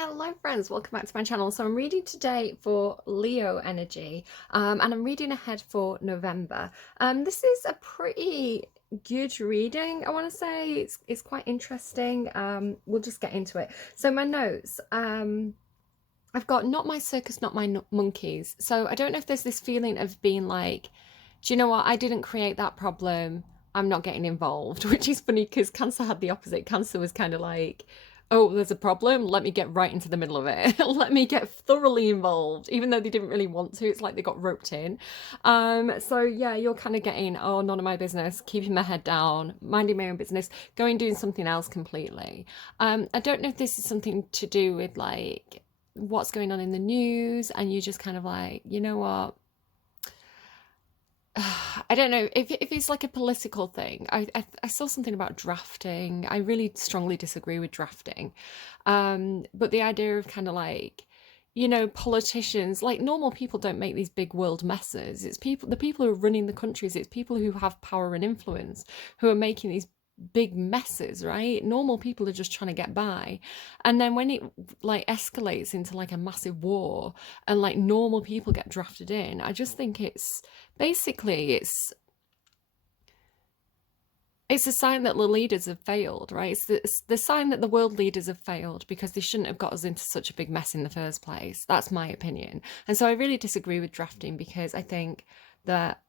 Hello friends, welcome back to my channel. So I'm reading today for Leo energy and I'm reading ahead for November. This is a pretty good reading, I want to say. It's quite interesting. We'll just get into it. So my notes, I've got not my circus, not my monkeys. So I don't know if there's this feeling of being like, do you know what, I didn't create that problem, I'm not getting involved, which is funny because Cancer had the opposite. Cancer was kind of like, oh, there's a problem, let me get right into the middle of it. Let me get thoroughly involved, even though they didn't really want to. It's like they got roped in. So yeah, you're kind of getting, oh, none of my business, keeping my head down, minding my own business, going doing something else completely. I don't know if this is something to do with like what's going on in the news and you just kind of like, you know what, I don't know if it's like a political thing. I saw something about drafting. I really strongly disagree with drafting. But the idea of kind of like, you know, politicians, like normal people don't make these big world messes. It's people, the people who are running the countries, it's people who have power and influence who are making these big messes, right? Normal people are just trying to get by. And then when it like escalates into like a massive war and like normal people get drafted in, I just think it's basically it's a sign that the leaders have failed, right? It's the sign that the world leaders have failed because they shouldn't have got us into such a big mess in the first place. That's my opinion. And so I really disagree with drafting because I think that,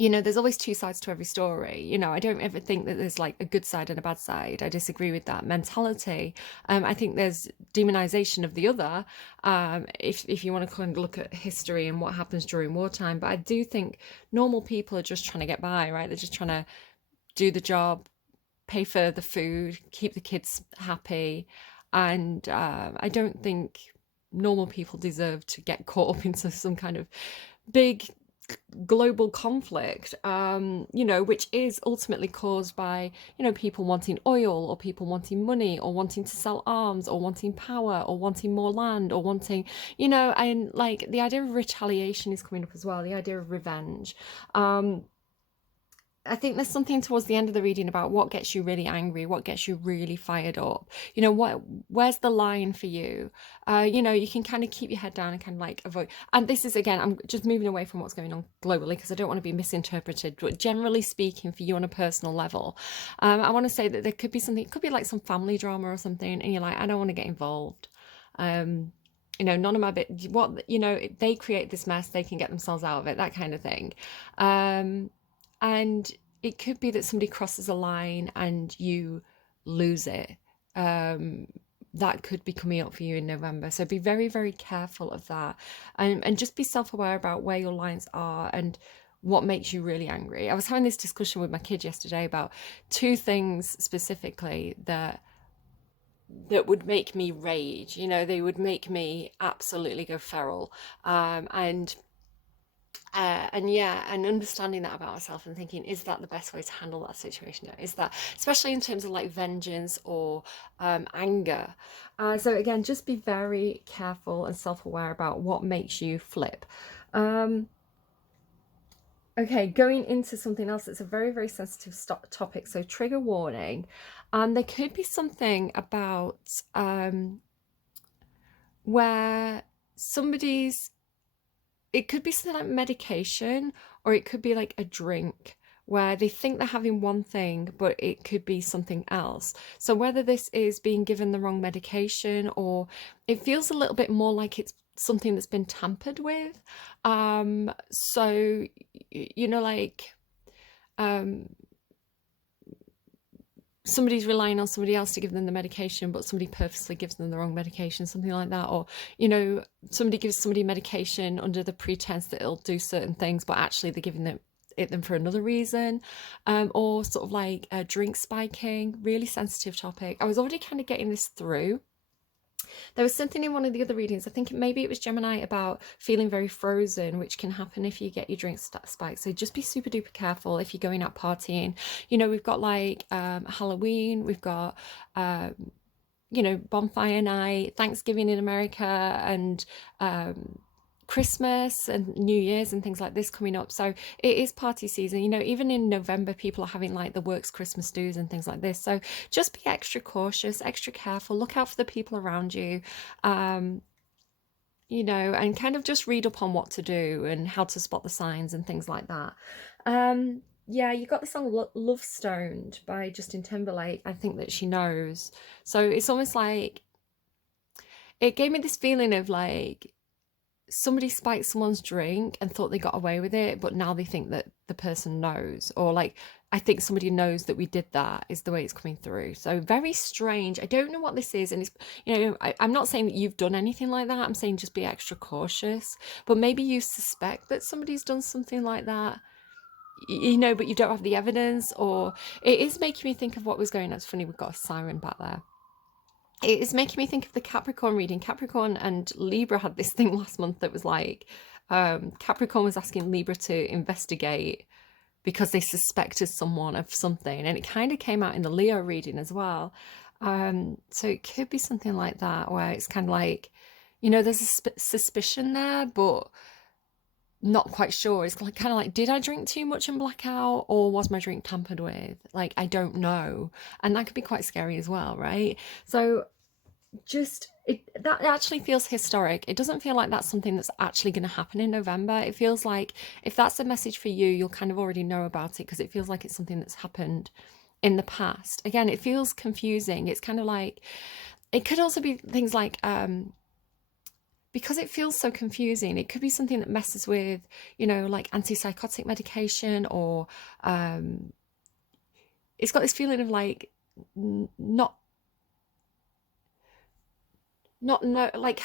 you know, there's always two sides to every story. You know, I don't ever think that there's like a good side and a bad side. I disagree with that mentality. I think there's demonization of the other, if you want to kind of look at history and what happens during wartime. But I do think normal people are just trying to get by, right? They're just trying to do the job, pay for the food, keep the kids happy. And I don't think normal people deserve to get caught up into some kind of big global conflict, you know, which is ultimately caused by, you know, people wanting oil or people wanting money or wanting to sell arms or wanting power or wanting more land or wanting, you know, and like the idea of retaliation is coming up as well, the idea of revenge. I think there's something towards the end of the reading about what gets you really angry, what gets you really fired up. You know, where's the line for you? You know, you can kind of keep your head down and kind of like avoid. And this is again, I'm just moving away from what's going on globally because I don't want to be misinterpreted. But generally speaking, for you on a personal level, I want to say that there could be something. It could be like some family drama or something, and you're like, I don't want to get involved. You know, none of my bit. What you know, they create this mess, they can get themselves out of it. That kind of thing. And it could be that somebody crosses a line and you lose it. That could be coming up for you in November. So be very, very careful of that. And just be self aware about where your lines are and what makes you really angry. I was having this discussion with my kid yesterday about two things specifically that would make me rage. You know, they would make me absolutely go feral. And yeah, and understanding that about myself and thinking, is that the best way to handle that situation? Is that, especially in terms of like vengeance or anger? So again, just be very careful and self-aware about what makes you flip. Okay, going into something else that's a very, very sensitive topic. So trigger warning. There could be something about where somebody's it could be something like medication or it could be like a drink where they think they're having one thing but it could be something else. So whether this is being given the wrong medication or it feels a little bit more like it's something that's been tampered with. So you know, like um somebody's relying on somebody else to give them the medication, but somebody purposely gives them the wrong medication, something like that. Or, you know, somebody gives somebody medication under the pretense that it'll do certain things, but actually they're giving them for another reason. Or sort of like drink spiking, really sensitive topic. I was already kind of getting this through. There was something in one of the other readings, I think maybe it was Gemini, about feeling very frozen, which can happen if you get your drink spiked. So just be super duper careful if you're going out partying. You know, we've got like Halloween, we've got you know, bonfire night, Thanksgiving in America, and Christmas and New Year's and things like this coming up. So it is party season. You know, even in November, people are having like the works Christmas do's and things like this. So just be extra cautious, extra careful, look out for the people around you. Um, you know, and kind of just read up on what to do and how to spot the signs and things like that. Yeah, you got the song Love Stoned by Justin Timberlake. I think that she knows. So it's almost like it gave me this feeling of like somebody spiked someone's drink and thought they got away with it, but now they think that the person knows, or like I think somebody knows that we did that, is the way it's coming through. So very strange. I don't know what this is, and it's, you know, I'm not saying that you've done anything like that. I'm saying just be extra cautious. But maybe you suspect that somebody's done something like that, you know, but you don't have the evidence, or it is making me think of what was going on. It's funny, we've got a siren back there. It is making me think of the Capricorn reading. Capricorn and Libra had this thing last month that was like, Capricorn was asking Libra to investigate because they suspected someone of something, and it kind of came out in the Leo reading as well. So it could be something like that, where it's kind of like, you know, there's a suspicion there, but not quite sure. It's like kind of like, did I drink too much and black out, or was my drink tampered with? Like, I don't know, and that could be quite scary as well, right? So just that actually feels historic. It doesn't feel like that's something that's actually going to happen in November. It feels like if that's a message for you, you'll kind of already know about it, because it feels like it's something that's happened in the past. Again, it feels confusing. It's kind of like, it could also be things like, because it feels so confusing, it could be something that messes with, you know, like antipsychotic medication, or it's got this feeling of like not no, like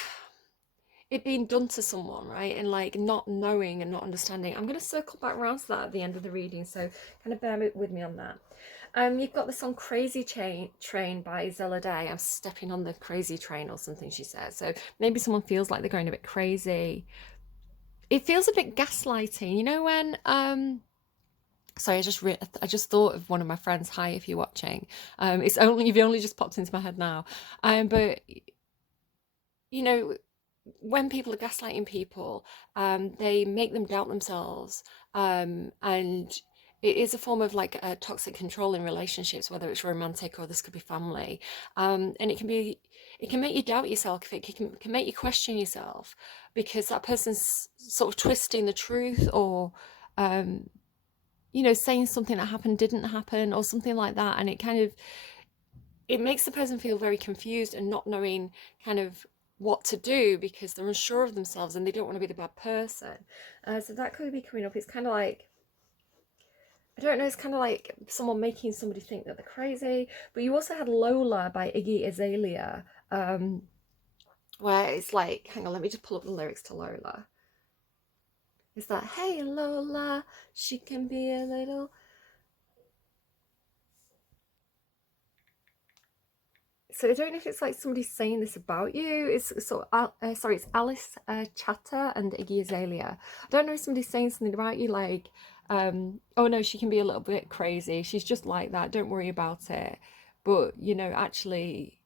it being done to someone, right? And like not knowing and not understanding. I'm going to circle back around to that at the end of the reading, so kind of bear with me on that. You've got the song Crazy Train by Zella. I'm stepping on the crazy train or something, she says. So maybe someone feels like they're going a bit crazy. It feels a bit gaslighting, you know, when sorry, I just thought of one of my friends. Hi, if you're watching. It's only, you've only just popped into my head now. But you know, when people are gaslighting people, they make them doubt themselves, and it is a form of like a toxic control in relationships, whether it's romantic or this could be family, and it can make you doubt yourself. It can make you question yourself, because that person's sort of twisting the truth, or you know, saying something that happened didn't happen, or something like that, and it kind of, it makes the person feel very confused and not knowing kind of what to do, because they're unsure of themselves and they don't want to be the bad person. So that could be coming up. It's kind of like, I don't know, it's kind of like someone making somebody think that they're crazy. But you also had Lola by Iggy Azalea, where it's like, hang on, let me just pull up the lyrics to Lola. It's that, hey Lola, she can be a little, so I don't know if it's like somebody saying this about you. It's sort of, sorry, it's Alice Chatter and Iggy Azalea. I don't know if somebody's saying something about you, like, oh no, she can be a little bit crazy. She's just like that. Don't worry about it. But, you know, actually,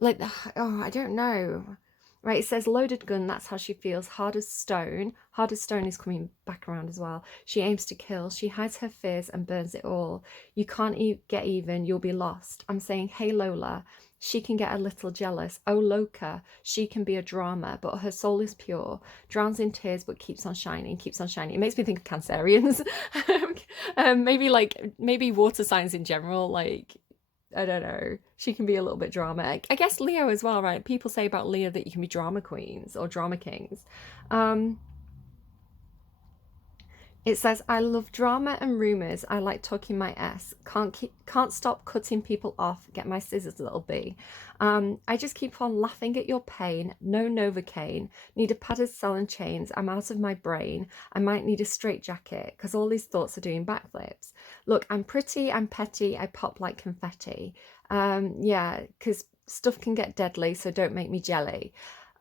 like, oh, I don't know. Right, it says loaded gun, that's how she feels. Hard as stone. Hard as stone is coming back around as well. She aims to kill. She hides her fears and burns it all. You can't get even, you'll be lost. I'm saying, hey Lola, she can get a little jealous. Oh Loca, she can be a drama, but her soul is pure. Drowns in tears, but keeps on shining, keeps on shining. It makes me think of Cancerians. Maybe water signs in general, like, I don't know. She can be a little bit drama. I guess Leo as well, right? People say about Leo that you can be drama queens or drama kings. Um, it says, I love drama and rumours. I like talking my S. Can't stop cutting people off. Get my scissors, little B. I just keep on laughing at your pain. No Novocaine. Need a padded cell and chains. I'm out of my brain. I might need a straitjacket because all these thoughts are doing backflips. Look, I'm pretty, I'm petty. I pop like confetti. Yeah, because stuff can get deadly, so don't make me jelly.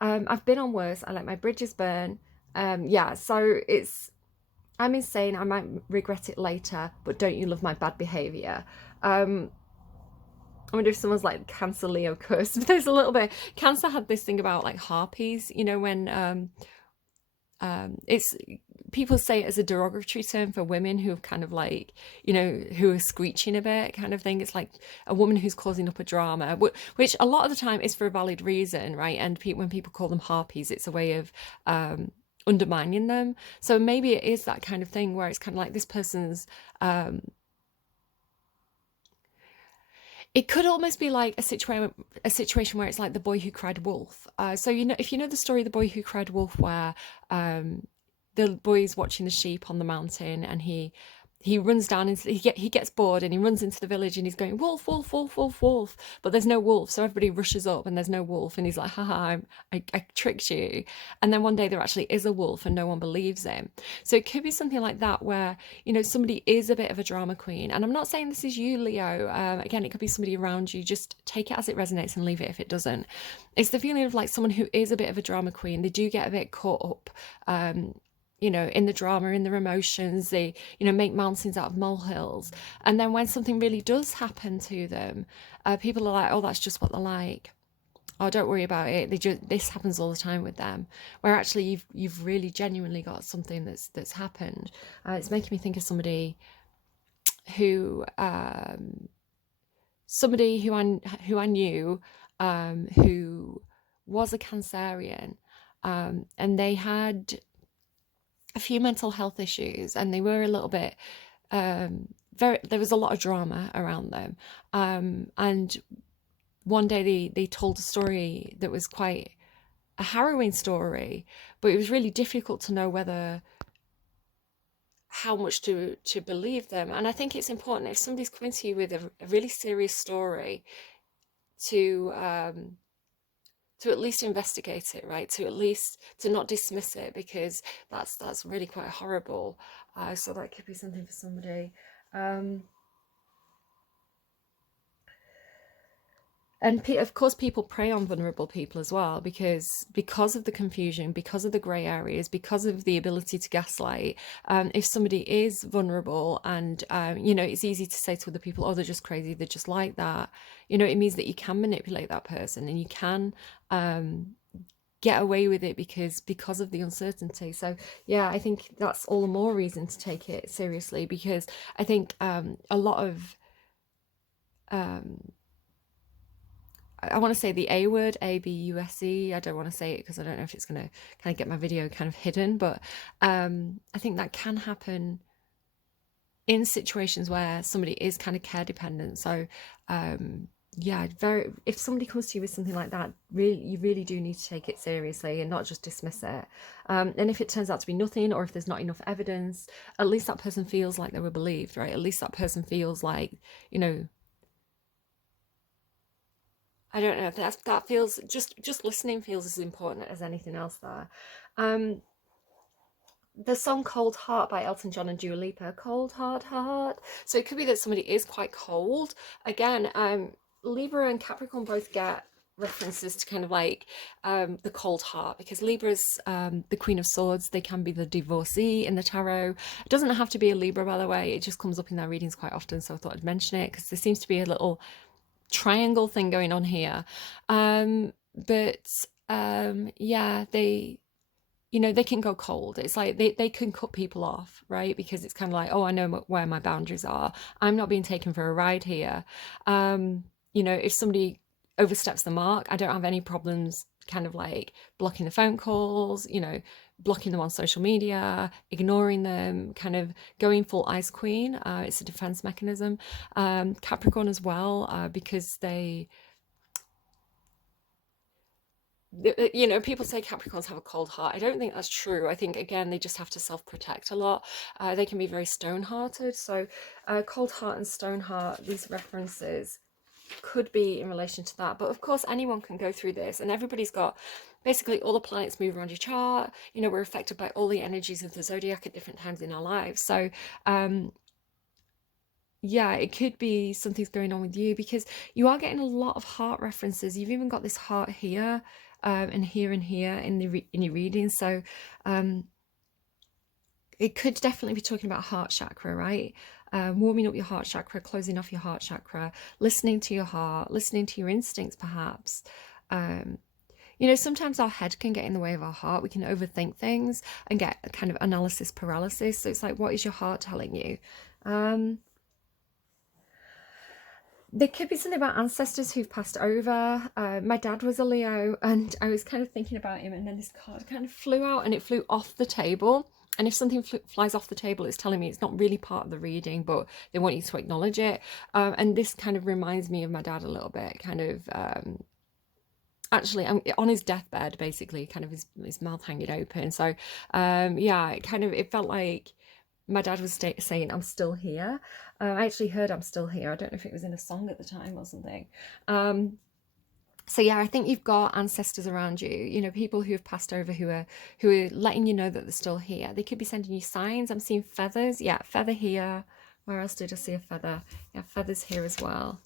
I've been on worse. I let my bridges burn. Yeah, so I'm insane. I might regret it later, but don't you love my bad behaviour? I wonder if someone's like Cancer Leo cursed. There's a little bit. Cancer had this thing about like harpies, you know, when it's people say it as a derogatory term for women who have kind of like, you know, who are screeching a bit kind of thing. It's like a woman who's causing up a drama, which a lot of the time is for a valid reason, right? And when people call them harpies, it's a way of undermining them. So maybe it is that kind of thing where it's kind of like this person's it could almost be like a situation where it's like the boy who cried wolf. So you know, if you know the story, the boy who cried wolf, where the boy's watching the sheep on the mountain, and he runs down and he gets bored and he runs into the village and he's going wolf, wolf, wolf, wolf, wolf, but there's no wolf, so everybody rushes up and there's no wolf, and he's like, haha, I tricked you. And then one day there actually is a wolf and no one believes him. So it could be something like that where, you know, somebody is a bit of a drama queen. And I'm not saying this is you, Leo. Again, it could be somebody around you. Just take it as it resonates and leave it if it doesn't. It's the feeling of like someone who is a bit of a drama queen. They do get a bit caught up, you know, in the drama, in their emotions. They, you know, make mountains out of molehills. And then when something really does happen to them, people are like, oh, that's just what they're like. Oh, don't worry about it. This happens all the time with them. Where actually you've really genuinely got something that's happened. It's making me think of somebody who I knew, who was a Cancerian, and they had a few mental health issues, and they were a little bit there was a lot of drama around them, and one day they told a story that was quite a harrowing story, but it was really difficult to know how much to believe them. And I think it's important, if somebody's coming to you with a really serious story, to at least investigate it, right? To at least to not dismiss it, because that's really quite horrible. So that could be something for somebody. And of course, people prey on vulnerable people as well, because of the confusion, because of the grey areas, because of the ability to gaslight. If somebody is vulnerable, and you know, it's easy to say to other people, oh, they're just crazy, they're just like that. You know, it means that you can manipulate that person, and you can get away with it because of the uncertainty. So yeah, I think that's all the more reason to take it seriously, because I think a lot of I want to say the A word, ABUSE. I don't want to say it because I don't know if it's going to kind of get my video kind of hidden, but I think that can happen in situations where somebody is kind of care dependent. So yeah, if somebody comes to you with something like that, you really do need to take it seriously and not just dismiss it. And if it turns out to be nothing, or if there's not enough evidence, at least that person feels like they were believed, right? At least that person feels like, you know, I don't know, that feels, just listening feels as important as anything else there. The song Cold Heart by Elton John and Dua Lipa, Cold Heart. So it could be that somebody is quite cold. Again, Libra and Capricorn both get references to kind of like the cold heart, because Libra's the Queen of Swords. They can be the divorcee in the tarot. It doesn't have to be a Libra, by the way. It just comes up in their readings quite often, so I thought I'd mention it because there seems to be a little triangle thing going on here. But yeah, they, you know, they can go cold. It's like they can cut people off, right? Because it's kind of like, oh, I know where my boundaries are. I'm not being taken for a ride here. You know, if somebody oversteps the mark, I don't have any problems kind of like blocking the phone calls, you know, blocking them on social media, ignoring them, kind of going full ice queen. It's a defense mechanism. Capricorn as well, because you know, people say Capricorns have a cold heart. I don't think that's true. I think, again, they just have to self-protect a lot. They can be very stone-hearted. So cold heart and stone heart, these references could be in relation to that. But of course, anyone can go through this, and everybody's got basically all the planets move around your chart. You know, we're affected by all the energies of the zodiac at different times in our lives. So yeah, it could be something's going on with you, because you are getting a lot of heart references. You've even got this heart here, and here and here in your reading. So it could definitely be talking about heart chakra, right? warming up your heart chakra, closing off your heart chakra, listening to your heart, listening to your instincts, perhaps. You know, sometimes our head can get in the way of our heart. We can overthink things and get a kind of analysis paralysis. So it's like, what is your heart telling you? There could be something about ancestors who've passed over. My dad was a Leo, and I was kind of thinking about him, and then this card kind of flew out and it flew off the table. And if something flies off the table, it's telling me it's not really part of the reading, but they want you to acknowledge it. And this kind of reminds me of my dad a little bit, kind of actually I'm on his deathbed, basically, kind of his mouth hanging open. So yeah, it felt like my dad was saying, I'm still here. I actually heard I'm still here. I don't know if it was in a song at the time or something. So yeah, I think you've got ancestors around you, you know, people who have passed over, who are letting you know that they're still here. They could be sending you signs. I'm seeing feathers. Yeah, feather here. Where else did I see a feather? Yeah, feathers here as well.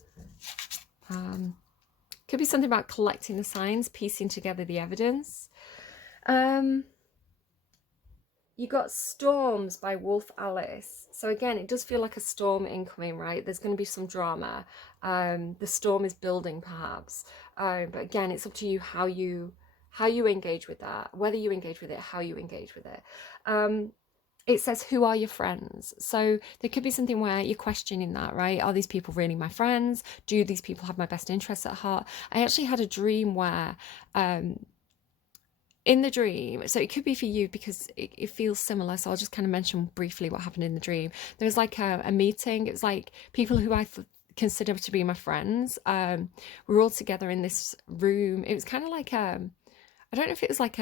Could be something about collecting the signs, piecing together the evidence. You got Storms by Wolf Alice. So again, it does feel like a storm incoming, right? There's going to be some drama. The storm is building, perhaps. But again, it's up to you how you engage with that, whether you engage with it, how you engage with it. It says, who are your friends? So there could be something where you're questioning that, right? Are these people really my friends? Do these people have my best interests at heart? I actually had a dream where in the dream, so it could be for you because it feels similar, so I'll just kind of mention briefly what happened in the dream. There was like a meeting. It was like people who I consider to be my friends. We were all together in this room. It was kind of like I don't know if it was like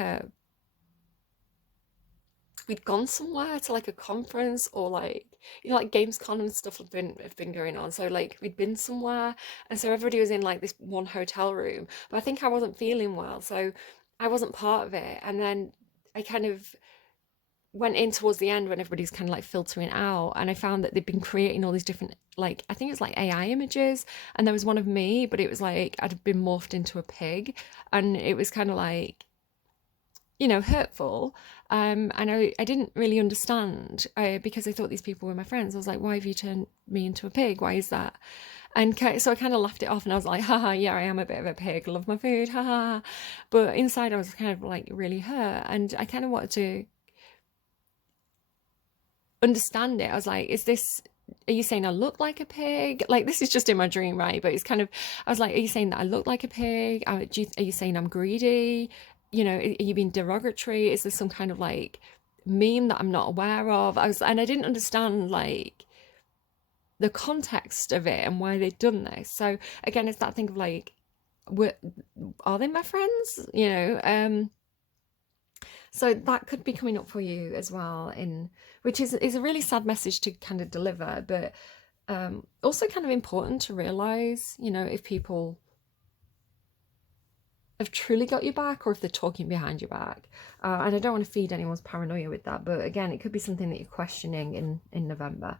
we'd gone somewhere to like a conference, or like, you know, like Gamescom and stuff have been going on. So like we'd been somewhere, and so everybody was in like this one hotel room. But I think I wasn't feeling well, so I wasn't part of it. And then I kind of went in towards the end when everybody's kind of like filtering out, and I found that they'd been creating all these different, like, I think it was like AI images, and there was one of me, but it was like I'd been morphed into a pig, and it was kind of like, you know, hurtful. And I didn't really understand, because I thought these people were my friends. I was like, why have you turned me into a pig? Why is that? And so I kind of laughed it off, and I was like, haha, yeah, I am a bit of a pig. Love my food, haha. But inside I was kind of like really hurt, and I kind of wanted to understand it. I was like, are you saying I look like a pig? Like, this is just in my dream, right? But it's kind of, I was like, are you saying that I look like a pig? Are you saying I'm greedy? You know, are you being derogatory? Is there some kind of like meme that I'm not aware of? And I didn't understand like the context of it and why they'd done this. So again, it's that thing of like, are they my friends? You know, so that could be coming up for you as well, which is a really sad message to kind of deliver, but also kind of important to realize, you know, if people have truly got your back or if they're talking behind your back. And I don't want to feed anyone's paranoia with that, but again, it could be something that you're questioning in November.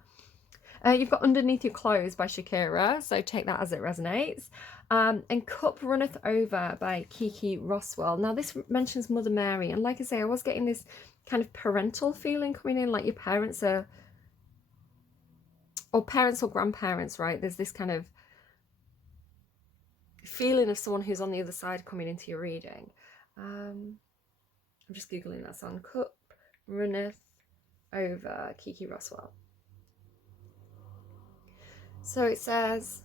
You've got Underneath Your Clothes by Shakira, so take that as it resonates. And Cup Runneth Over by Kiki Roswell. Now, this mentions Mother Mary, and like I say, I was getting this kind of parental feeling coming in, like your parents or parents or grandparents, right? There's this kind of feeling of someone who's on the other side coming into your reading. I'm just Googling that song. Cup Runneth Over, Kiki Roswell. So it says,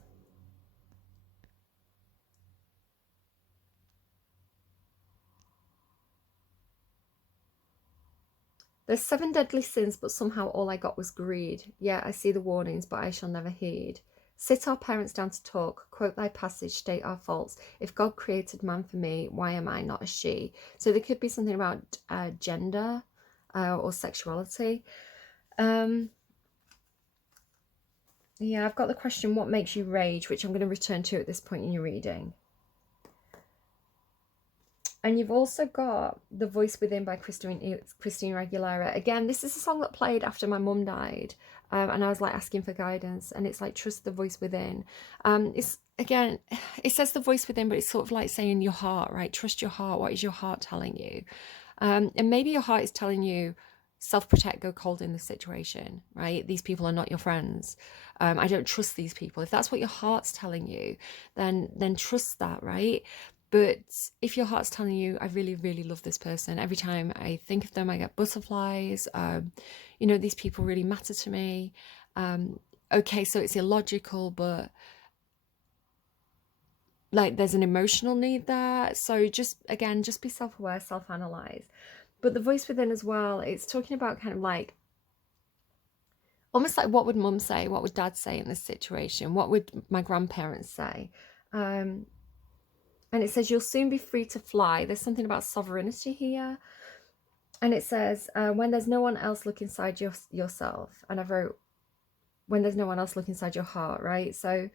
there's 7 deadly sins, but somehow all I got was greed. Yeah, I see the warnings, but I shall never heed. Sit our parents down to talk, quote thy passage, state our faults. If God created man for me, why am I not a she? So there could be something about gender or sexuality. Yeah, I've got the question, what makes you rage, which I'm going to return to at this point in your reading. And you've also got The Voice Within by Christine Aguilera. Again, this is a song that played after my mum died. And I was like asking for guidance. And it's like, trust the voice within. It's, again, it says the voice within, but it's sort of like saying your heart, right? Trust your heart. What is your heart telling you? And maybe your heart is telling you self-protect, go cold in this situation, right? These people are not your friends. I don't trust these people. If that's what your heart's telling you, then trust that, right? But if your heart's telling you, I really, really love this person, every time I think of them, I get butterflies, these people really matter to me. Okay, so it's illogical, but like there's an emotional need there. So just be self-aware, self-analyze. But the voice within as well, it's talking about kind of like almost like, what would mum say, what would dad say in this situation, what would my grandparents say? And it says you'll soon be free to fly. There's something about sovereignty here. And it says when there's no one else look inside yourself. And I wrote when there's no one else look inside your heart, right? So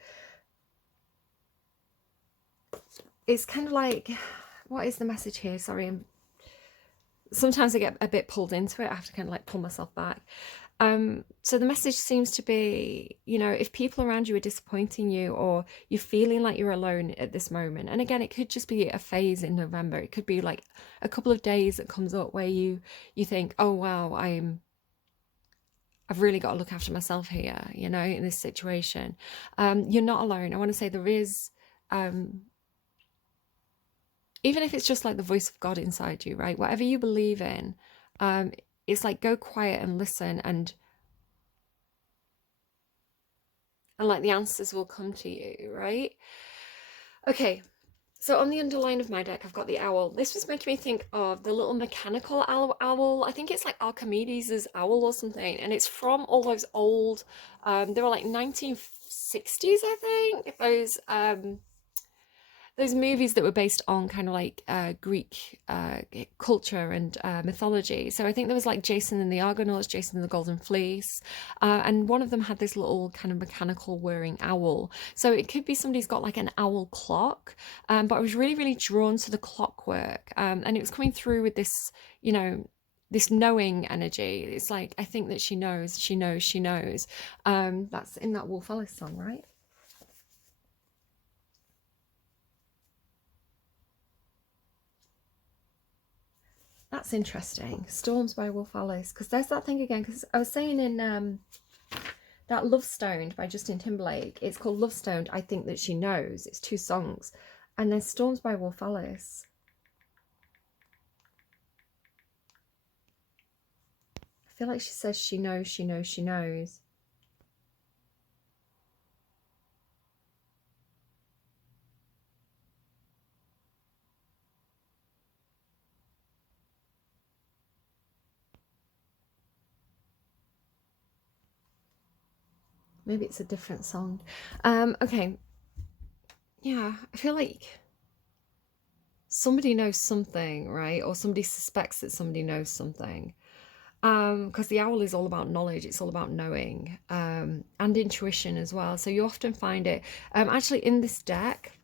it's kind of like, what is the message here? Sorry, sometimes I get a bit pulled into it. I have to kind of like pull myself back. So the message seems to be, if people around you are disappointing you, or you're feeling like you're alone at this moment, and again, it could just be a phase in November. It could be like a couple of days that comes up where you think, oh wow, I've really got to look after myself here, in this situation. You're not alone. I want to say there is, even if it's just like the voice of God inside you, right? Whatever you believe in, it's like, go quiet and listen, and like the answers will come to you, right? Okay, so on the underline of my deck, I've got the owl. This was making me think of the little mechanical owl. I think it's like Archimedes' owl or something, and it's from all those old, they were like 1960s, I think, those movies that were based on kind of like Greek culture and mythology. So I think there was like Jason and the Argonauts, Jason and the Golden Fleece, and one of them had this little kind of mechanical whirring owl. So it could be somebody's got like an owl clock, but I was really, really drawn to the clockwork, and it was coming through with this, this knowing energy. It's like, I think that she knows, she knows, she knows. That's in that Wolf Alice song, right? That's interesting. Storms by Wolf Alice. Because there's that thing again. Because I was saying in that Love Stoned by Justin Timberlake, it's called Love Stoned, I Think That She Knows. It's 2 songs. And then Storms by Wolf Alice. I feel like she says she knows, she knows, she knows. Maybe it's a different song. Okay. Yeah, I feel like somebody knows something, right? Or somebody suspects that somebody knows something. Because the owl is all about knowledge, it's all about knowing, and intuition as well. So you often find it, actually in this deck,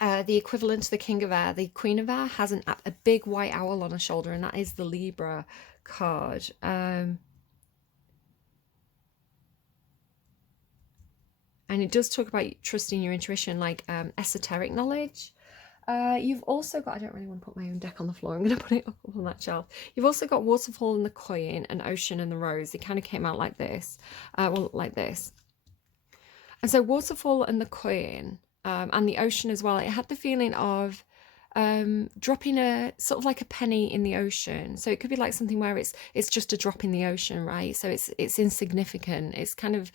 the equivalent to the King of Air, the Queen of Air, has a big white owl on her shoulder, and that is the Libra card. And it does talk about trusting your intuition, like esoteric knowledge. You've also got, I don't really want to put my own deck on the floor, I'm going to put it up on that shelf. You've also got Waterfall and the Coin and Ocean and the Rose. They kind of came out like this, like this. And so Waterfall and the Coin, and the Ocean as well, it had the feeling of dropping a sort of like a penny in the ocean. So it could be like something where it's just a drop in the ocean, right? So it's insignificant. It's kind of,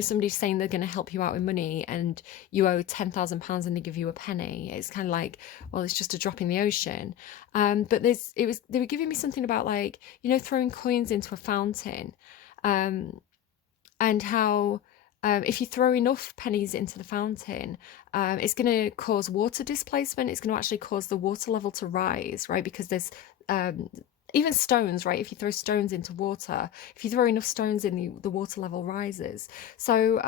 somebody saying they're going to help you out with money and you owe £10,000 and they give you a penny. It's kind of like, well, it's just a drop in the ocean. But they were giving me something about like, throwing coins into a fountain, and how if you throw enough pennies into the fountain, it's going to cause water displacement. It's going to actually cause the water level to rise, right? Because there's even stones, right? If you throw stones into water, if you throw enough stones in, the water level rises. So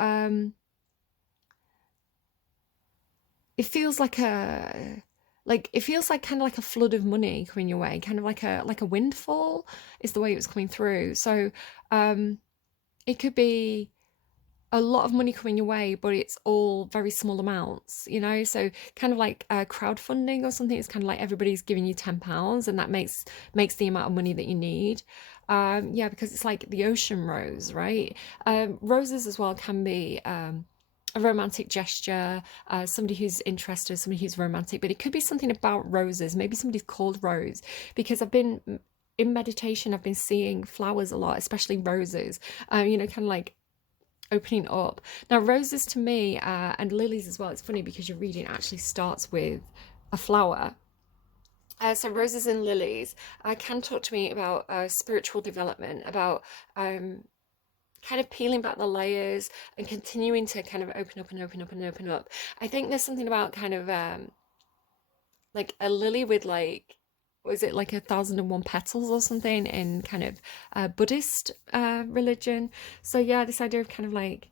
it feels like kind of like a flood of money coming your way, kind of like a windfall is the way it was coming through. So it could be a lot of money coming your way, but it's all very small amounts, you know? So kind of like crowdfunding or something. It's kind of like everybody's giving you £10, and that makes the amount of money that you need. Yeah, because it's like the ocean rose, right? Roses as well can be a romantic gesture, somebody who's interested, somebody who's romantic, but it could be something about roses. Maybe somebody's called Rose, because I've been in meditation, I've been seeing flowers a lot, especially roses, kind of like opening up. Now, roses to me, and lilies as well, it's funny because your reading actually starts with a flower. So roses and lilies can talk to me about spiritual development, about kind of peeling back the layers and continuing to kind of open up and open up and open up. I think there's something about kind of like a lily with like, was it like 1,001 petals or something in kind of Buddhist religion. So yeah, this idea of kind of like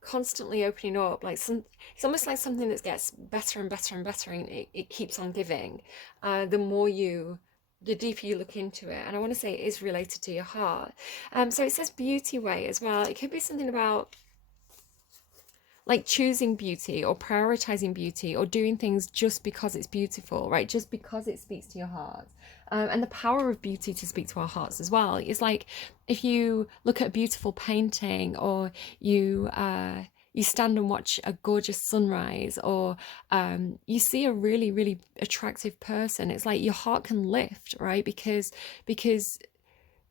constantly opening up, like it's almost like something that gets better and better and better, and it keeps on giving. The deeper you look into it, and I want to say it is related to your heart. So it says beauty way as well. It could be something about like choosing beauty or prioritizing beauty or doing things just because it's beautiful, right? Just because it speaks to your heart. And the power of beauty to speak to our hearts as well. It's like if you look at a beautiful painting, or you stand and watch a gorgeous sunrise, or you see a really, really attractive person. It's like your heart can lift, right? Because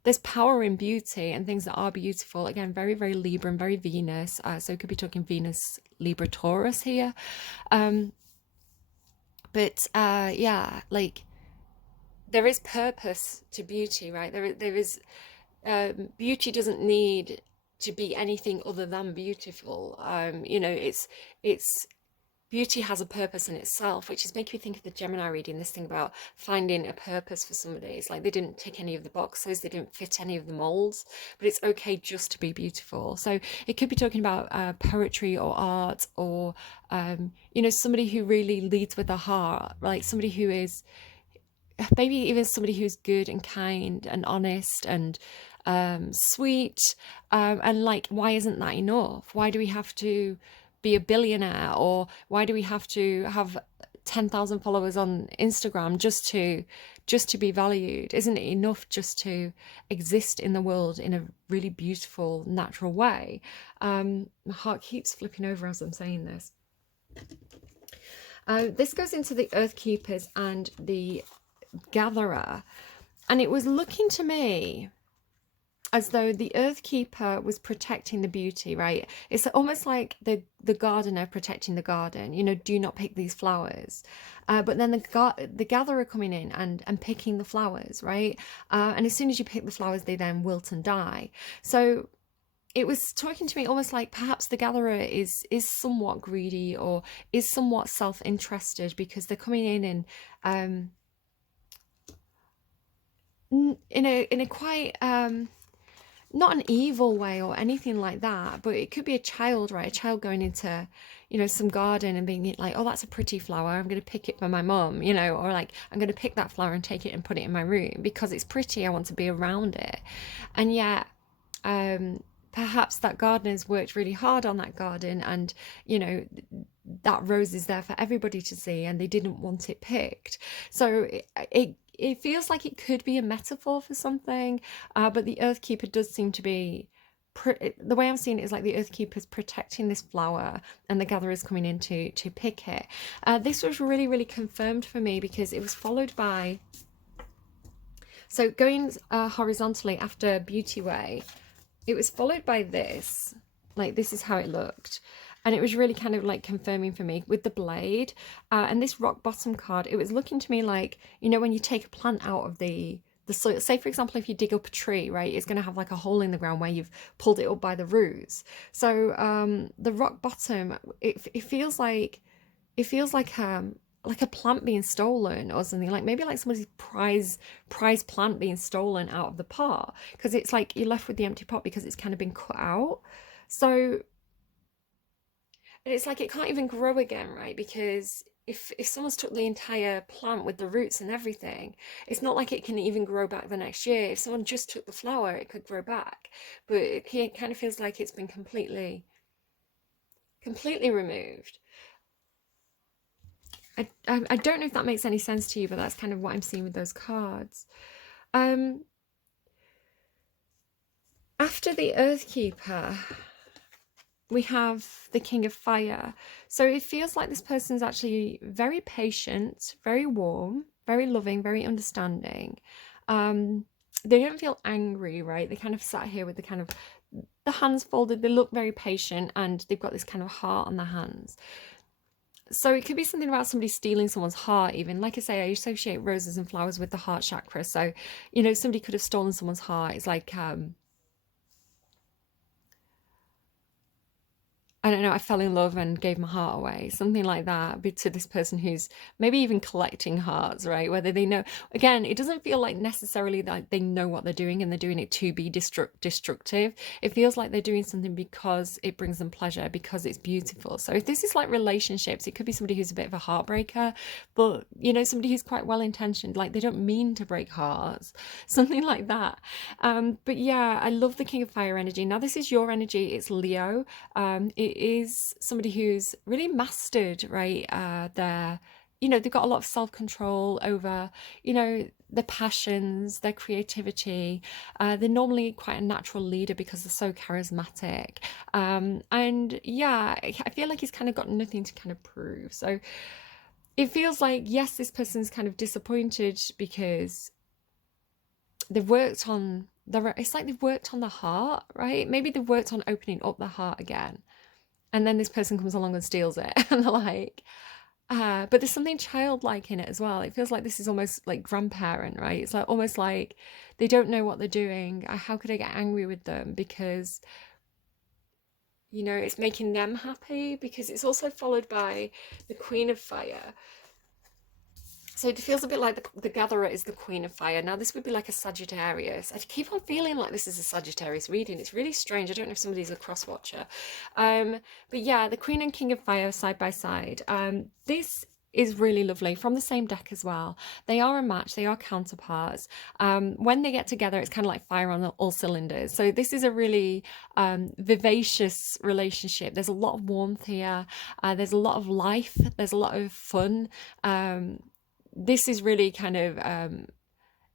there's power in beauty and things that are beautiful. Again, very, very Libra and very Venus. So we could be talking Venus, Libra, Taurus here. Um, but yeah, like there is purpose to beauty, right? There is beauty doesn't need to be anything other than beautiful. It's beauty has a purpose in itself, which is making me think of the Gemini reading, this thing about finding a purpose for somebody. It's like they didn't tick any of the boxes, they didn't fit any of the molds, but it's okay just to be beautiful. So it could be talking about poetry or art, or somebody who really leads with the heart, like somebody who is maybe even somebody who's good and kind and honest and sweet. And like, why isn't that enough? Why do we have to be a billionaire, or why do we have to have 10,000 followers on Instagram just to be valued? Isn't it enough just to exist in the world in a really beautiful, natural way? My heart keeps flipping over as I'm saying this. This goes into the Earth Keepers and the Gatherer, and it was looking to me as though the Earth Keeper was protecting the beauty, right? It's almost like the gardener protecting the garden. Do not pick these flowers. But then the gatherer coming in and picking the flowers, right? And as soon as you pick the flowers, they then wilt and die. So it was talking to me almost like perhaps the gatherer is somewhat greedy, or is somewhat self-interested, because they're coming in and in a quite not an evil way or anything like that, but it could be a child, right? A child going into, some garden and being like, oh, that's a pretty flower, I'm going to pick it for my mum, or like, I'm going to pick that flower and take it and put it in my room because it's pretty, I want to be around it. And yet, perhaps that gardener's worked really hard on that garden, and, that rose is there for everybody to see, and they didn't want it picked. So it feels like it could be a metaphor for something, but the Earth Keeper does seem to be, the way I'm seeing it is like the Earth Keeper is protecting this flower, and the Gatherer is coming in to pick it. This was really, really confirmed for me, because it was followed by, so going horizontally after Beauty Way, it was followed by this, like this is how it looked. And it was really kind of like confirming for me with the blade. And this rock bottom card, it was looking to me like, when you take a plant out of the soil, say for example, if you dig up a tree, right, it's going to have like a hole in the ground where you've pulled it up by the roots. So the rock bottom, it feels like a plant being stolen or something, like maybe like somebody's prize plant being stolen out of the pot, because it's like you're left with the empty pot because it's kind of been cut out. So it's like it can't even grow again, right? Because if someone's took the entire plant with the roots and everything, it's not like it can even grow back the next year. If someone just took the flower, it could grow back, but it kind of feels like it's been completely completely removed. I don't know if that makes any sense to you, but that's kind of what I'm seeing with those cards. Um, After the Earthkeeper, we have the King of Fire. So it feels like this person's actually very patient, very warm, very loving, very understanding. They don't feel angry, right? They kind of sat here with the kind of the hands folded. They look very patient, and they've got this kind of heart on their hands. So it could be something about somebody stealing someone's heart, even. Like I say, I associate roses and flowers with the heart chakra. So, somebody could have stolen someone's heart. It's like, I don't know, I fell in love and gave my heart away, something like that, but to this person who's maybe even collecting hearts, right? Whether they know, again, it doesn't feel like necessarily that they know what they're doing and they're doing it to be destructive. It feels like they're doing something because it brings them pleasure, because it's beautiful. So if this is like relationships, it could be somebody who's a bit of a heartbreaker, but somebody who's quite well intentioned, like they don't mean to break hearts, something like that. But yeah, I love the King of Fire energy. Now this is your energy, it's Leo. It is somebody who's really mastered, right? They've got a lot of self-control over, their passions, their creativity. They're normally quite a natural leader because they're so charismatic. And yeah, I feel like he's kind of got nothing to kind of prove. So it feels like, yes, this person's kind of disappointed because they've worked on it's like they've worked on the heart, right? Maybe they've worked on opening up the heart again. And then this person comes along and steals it. And they're like, but there's something childlike in it as well. It feels like this is almost like grandparent, right? It's like almost like they don't know what they're doing. How could I get angry with them? Because, it's making them happy. Because it's also followed by the Queen of Fire. So it feels a bit like the Gatherer is the Queen of Fire. Now, this would be like a Sagittarius. I keep on feeling like this is a Sagittarius reading. It's really strange. I don't know if somebody's a cross-watcher. But yeah, the Queen and King of Fire side by side. This is really lovely from the same deck as well. They are a match. They are counterparts. When they get together, it's kind of like fire on all cylinders. So this is a really vivacious relationship. There's a lot of warmth here. There's a lot of life. There's a lot of fun. This is really kind of,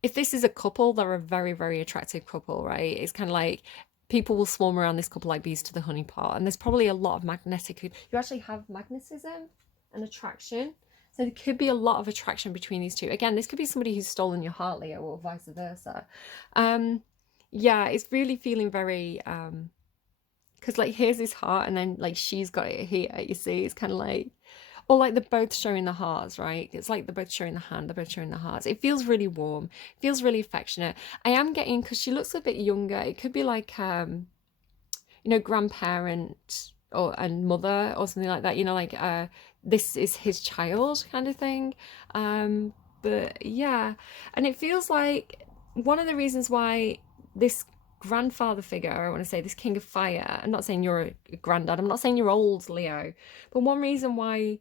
if this is a couple, they're a very, very attractive couple, right? It's kind of like people will swarm around this couple like bees to the honey pot. And there's probably a lot of magnetic, you actually have magnetism and attraction. So there could be a lot of attraction between these two. Again, this could be somebody who's stolen your heart, Leo, or vice versa. Yeah, it's really feeling very, because like here's his heart and then like she's got it here, you see, it's kind of like, or like they're both showing the hearts, right? It's like they're both showing the hand, they're both showing the hearts. It feels really warm, feels really affectionate. I am getting, because she looks a bit younger, it could be like, grandparent and mother or something like that, like this is his child kind of thing. But yeah, and it feels like one of the reasons why this grandfather figure, I want to say this King of Fire, I'm not saying you're a granddad, I'm not saying you're old, Leo, but one reason why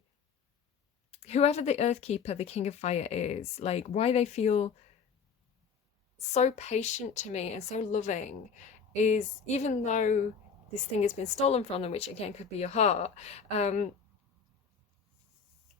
whoever the Earthkeeper, the King of Fire is, like why they feel so patient to me and so loving is, even though this thing has been stolen from them, which again could be your heart,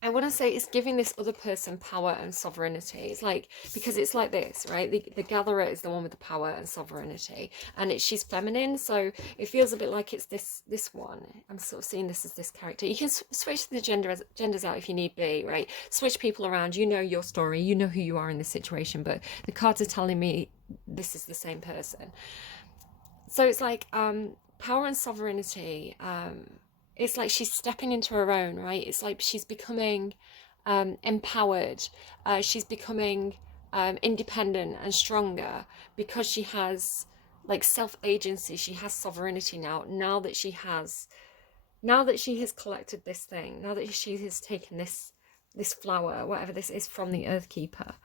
I want to say it's giving this other person power and sovereignty. It's like, because it's like this, right? The Gatherer is the one with the power and sovereignty, and she's feminine, so it feels a bit like it's this one. I'm sort of seeing this as this character. You can switch the genders out if you need be, right? Switch people around. You know your story. You know who you are in this situation, but the cards are telling me this is the same person. So it's like power and sovereignty. It's like she's stepping into her own, right? It's like she's becoming empowered. She's becoming independent and stronger because she has like self-agency. She has sovereignty now that she has collected this thing, now that she has taken this flower, whatever this is, from the Earthkeeper.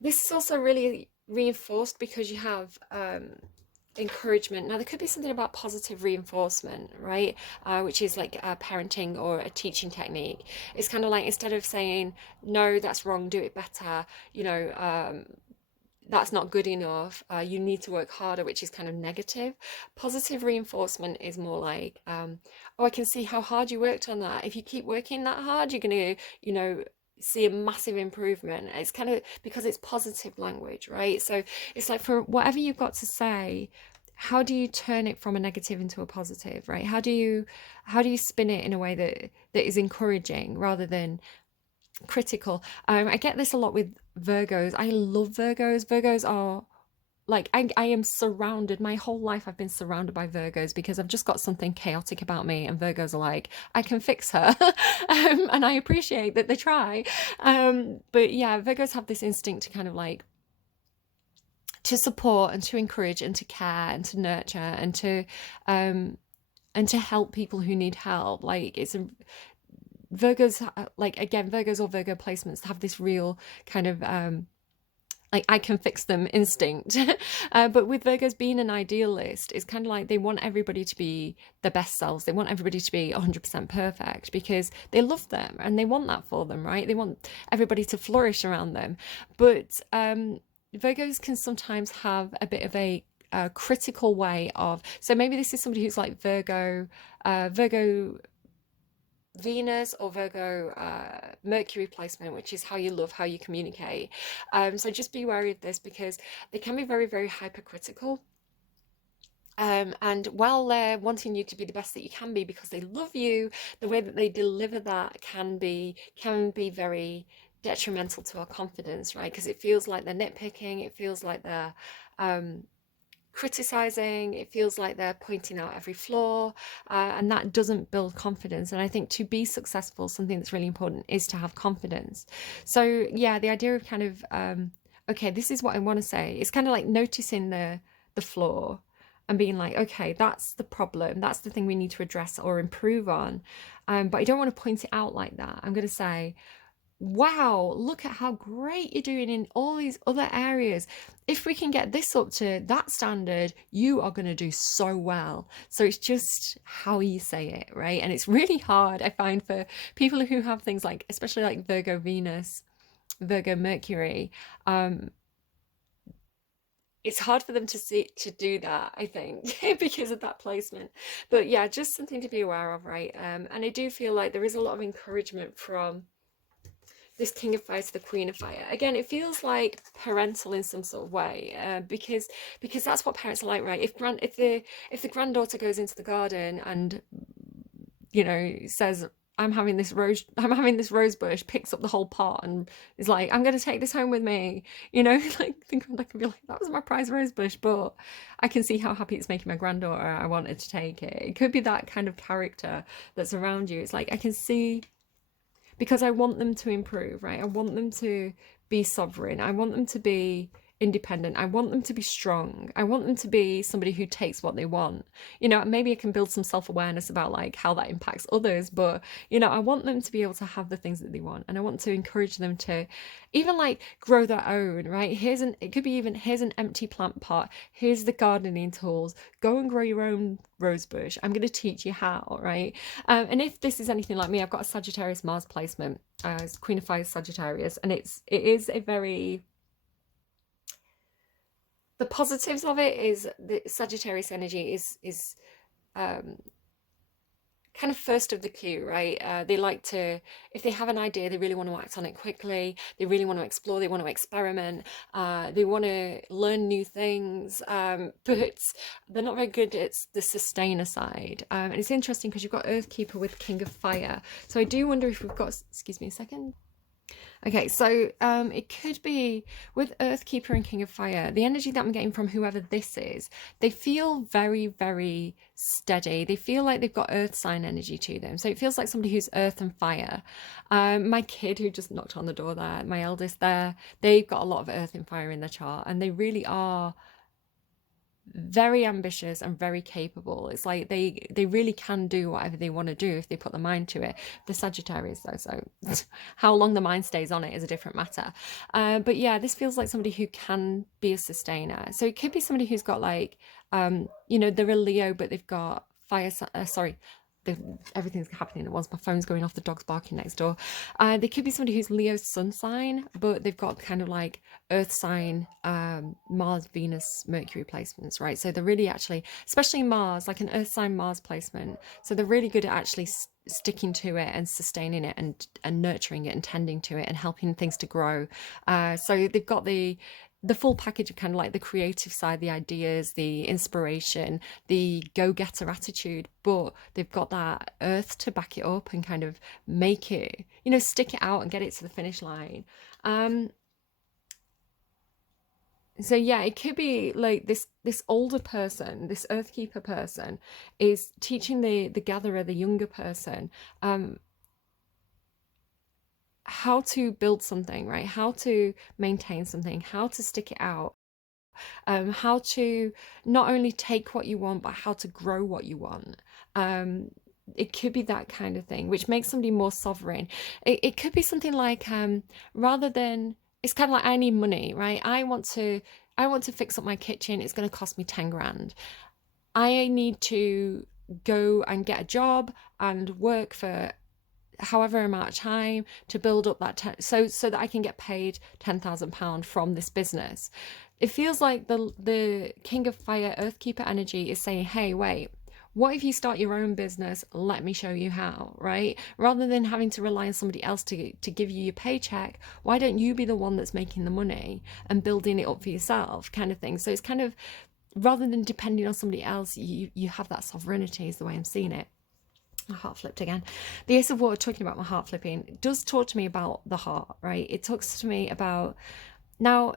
This is also really reinforced because you have encouragement. Now there could be something about positive reinforcement, right? Which is like parenting or a teaching technique. It's kind of like, instead of saying no, that's wrong, do it better, that's not good enough. You need to work harder, which is kind of negative. Positive reinforcement is more like, oh, I can see how hard you worked on that. If you keep working that hard, you're going to, see a massive improvement. It's kind of because it's positive language, right? So it's like for whatever you've got to say, how do you turn it from a negative into a positive, right? How do you spin it in a way that is encouraging rather than critical? I get this a lot with Virgos. I love Virgos. Virgos are like I am surrounded my whole life. I've been surrounded by Virgos because I've just got something chaotic about me, and Virgos are like, I can fix her. And I appreciate that they try. But yeah, Virgos have this instinct to kind of like to support and to encourage and to care and to nurture um and to help people who need help. Like it's a Virgos, like again, Virgos or Virgo placements have this real kind of like I can fix them instinct. But with Virgos being an idealist, it's kind of like they want everybody to be their best selves. They want everybody to be 100% perfect because they love them and they want that for them, right? They want everybody to flourish around them. But Virgos can sometimes have a bit of a critical way of, so maybe this is somebody who's like Virgo Venus or Virgo Mercury placement, which is how you love, how you communicate. So just be wary of this because they can be very, very hypercritical. And while they're wanting you to be the best that you can be because they love you, the way that they deliver that can be very detrimental to our confidence, right? Because it feels like they're nitpicking, it feels like they're um, criticizing, it feels like they're pointing out every flaw, and that doesn't build confidence. And I think to be successful, something that's really important is to have confidence. So yeah, the idea of kind of okay, this is what I want to say. It's kind of like noticing the flaw and being like, okay, that's the problem, that's the thing we need to address or improve on. But I don't want to point it out like that. I'm going to say, wow, look at how great you're doing in all these other areas. If we can get this up to that standard, you are going to do so well. So it's just how you say it, right? And it's really hard, I find, for people who have things like, especially like Virgo Venus, Virgo Mercury. It's hard for them to do that, I think, because of that placement. But yeah, just something to be aware of, right? And I do feel like there is a lot of encouragement from this King of Fire to the Queen of Fire. Again, it feels like parental in some sort of way, because that's what parents are like, right? If the granddaughter goes into the garden and says, I'm having this rose bush, picks up the whole pot and is like, I'm going to take this home with me. Like think I can be like, that was my prize rose bush, but I can see how happy it's making my granddaughter. I wanted to take it. It could be that kind of character that's around you. It's like I can see, because I want them to improve, right? I want them to be sovereign. I want them to be independent. I want them to be strong. I want them to be somebody who takes what they want. Maybe I can build some self-awareness about like how that impacts others, but I want them to be able to have the things that they want, and I want to encourage them to even like grow their own, right? It could be even, here's an empty plant pot, here's the gardening tools, go and grow your own rose bush. I'm going to teach you how, right? And if this is anything like me, I've got a Sagittarius Mars placement as Queen of Fire Sagittarius, and it is a very, the positives of it is the Sagittarius energy is um, kind of first of the queue, right? They like to, if they have an idea, they really want to act on it quickly. They really want to explore. They want to experiment. They want to learn new things, but they're not very good at the sustainer side. And it's interesting because you've got Earthkeeper with King of Fire. So I do wonder if we've got, excuse me a second. Okay, so it could be with Earthkeeper and King of Fire, the energy that I'm getting from whoever this is, they feel very, very steady. They feel like they've got earth sign energy to them. So it feels like somebody who's earth and fire. My kid who just knocked on the door there, my eldest there, they've got a lot of earth and fire in their chart, and they really are very ambitious and very capable. It's like they really can do whatever they want to do if they put their mind to it. The Sagittarius though, so how long the mind stays on it is a different matter. But yeah, this feels like somebody who can be a sustainer. So it could be somebody who's got like they're a Leo, but they've got fire, sorry, everything's happening at once. My phone's going off, the dog's barking next door. They could be somebody who's Leo's sun sign, but they've got kind of like earth sign, Mars, Venus, Mercury placements, right? So they're really actually, especially Mars, like an earth sign Mars placement. So they're really good at actually sticking to it and sustaining it and nurturing it and tending to it and helping things to grow. So they've got the full package of kind of like the creative side, the ideas, the inspiration, the go-getter attitude, but they've got that earth to back it up and kind of make it, stick it out and get it to the finish line. So yeah, it could be like this older person, this earthkeeper person is teaching the gatherer, the younger person, how to build something, right? How to maintain something, how to stick it out, how to not only take what you want, but how to grow what you want. It could be that kind of thing, which makes somebody more sovereign. It could be something like, rather than, it's kind of like, I need money, right? I want to fix up my kitchen. It's going to cost me 10 grand. I need to go and get a job and work for however amount of time to build up that so that I can get paid £10,000 from this business. It feels like the King of Fire Earthkeeper energy is saying, hey, wait, what if you start your own business? Let me show you how, right? Rather than having to rely on somebody else to give you your paycheck, why don't you be the one that's making the money and building it up for yourself, kind of thing. So it's kind of, rather than depending on somebody else, you have that sovereignty is the way I'm seeing it. My heart flipped again. The Ace of Water, talking about my heart flipping, it does talk to me about the heart, right? It talks to me about, now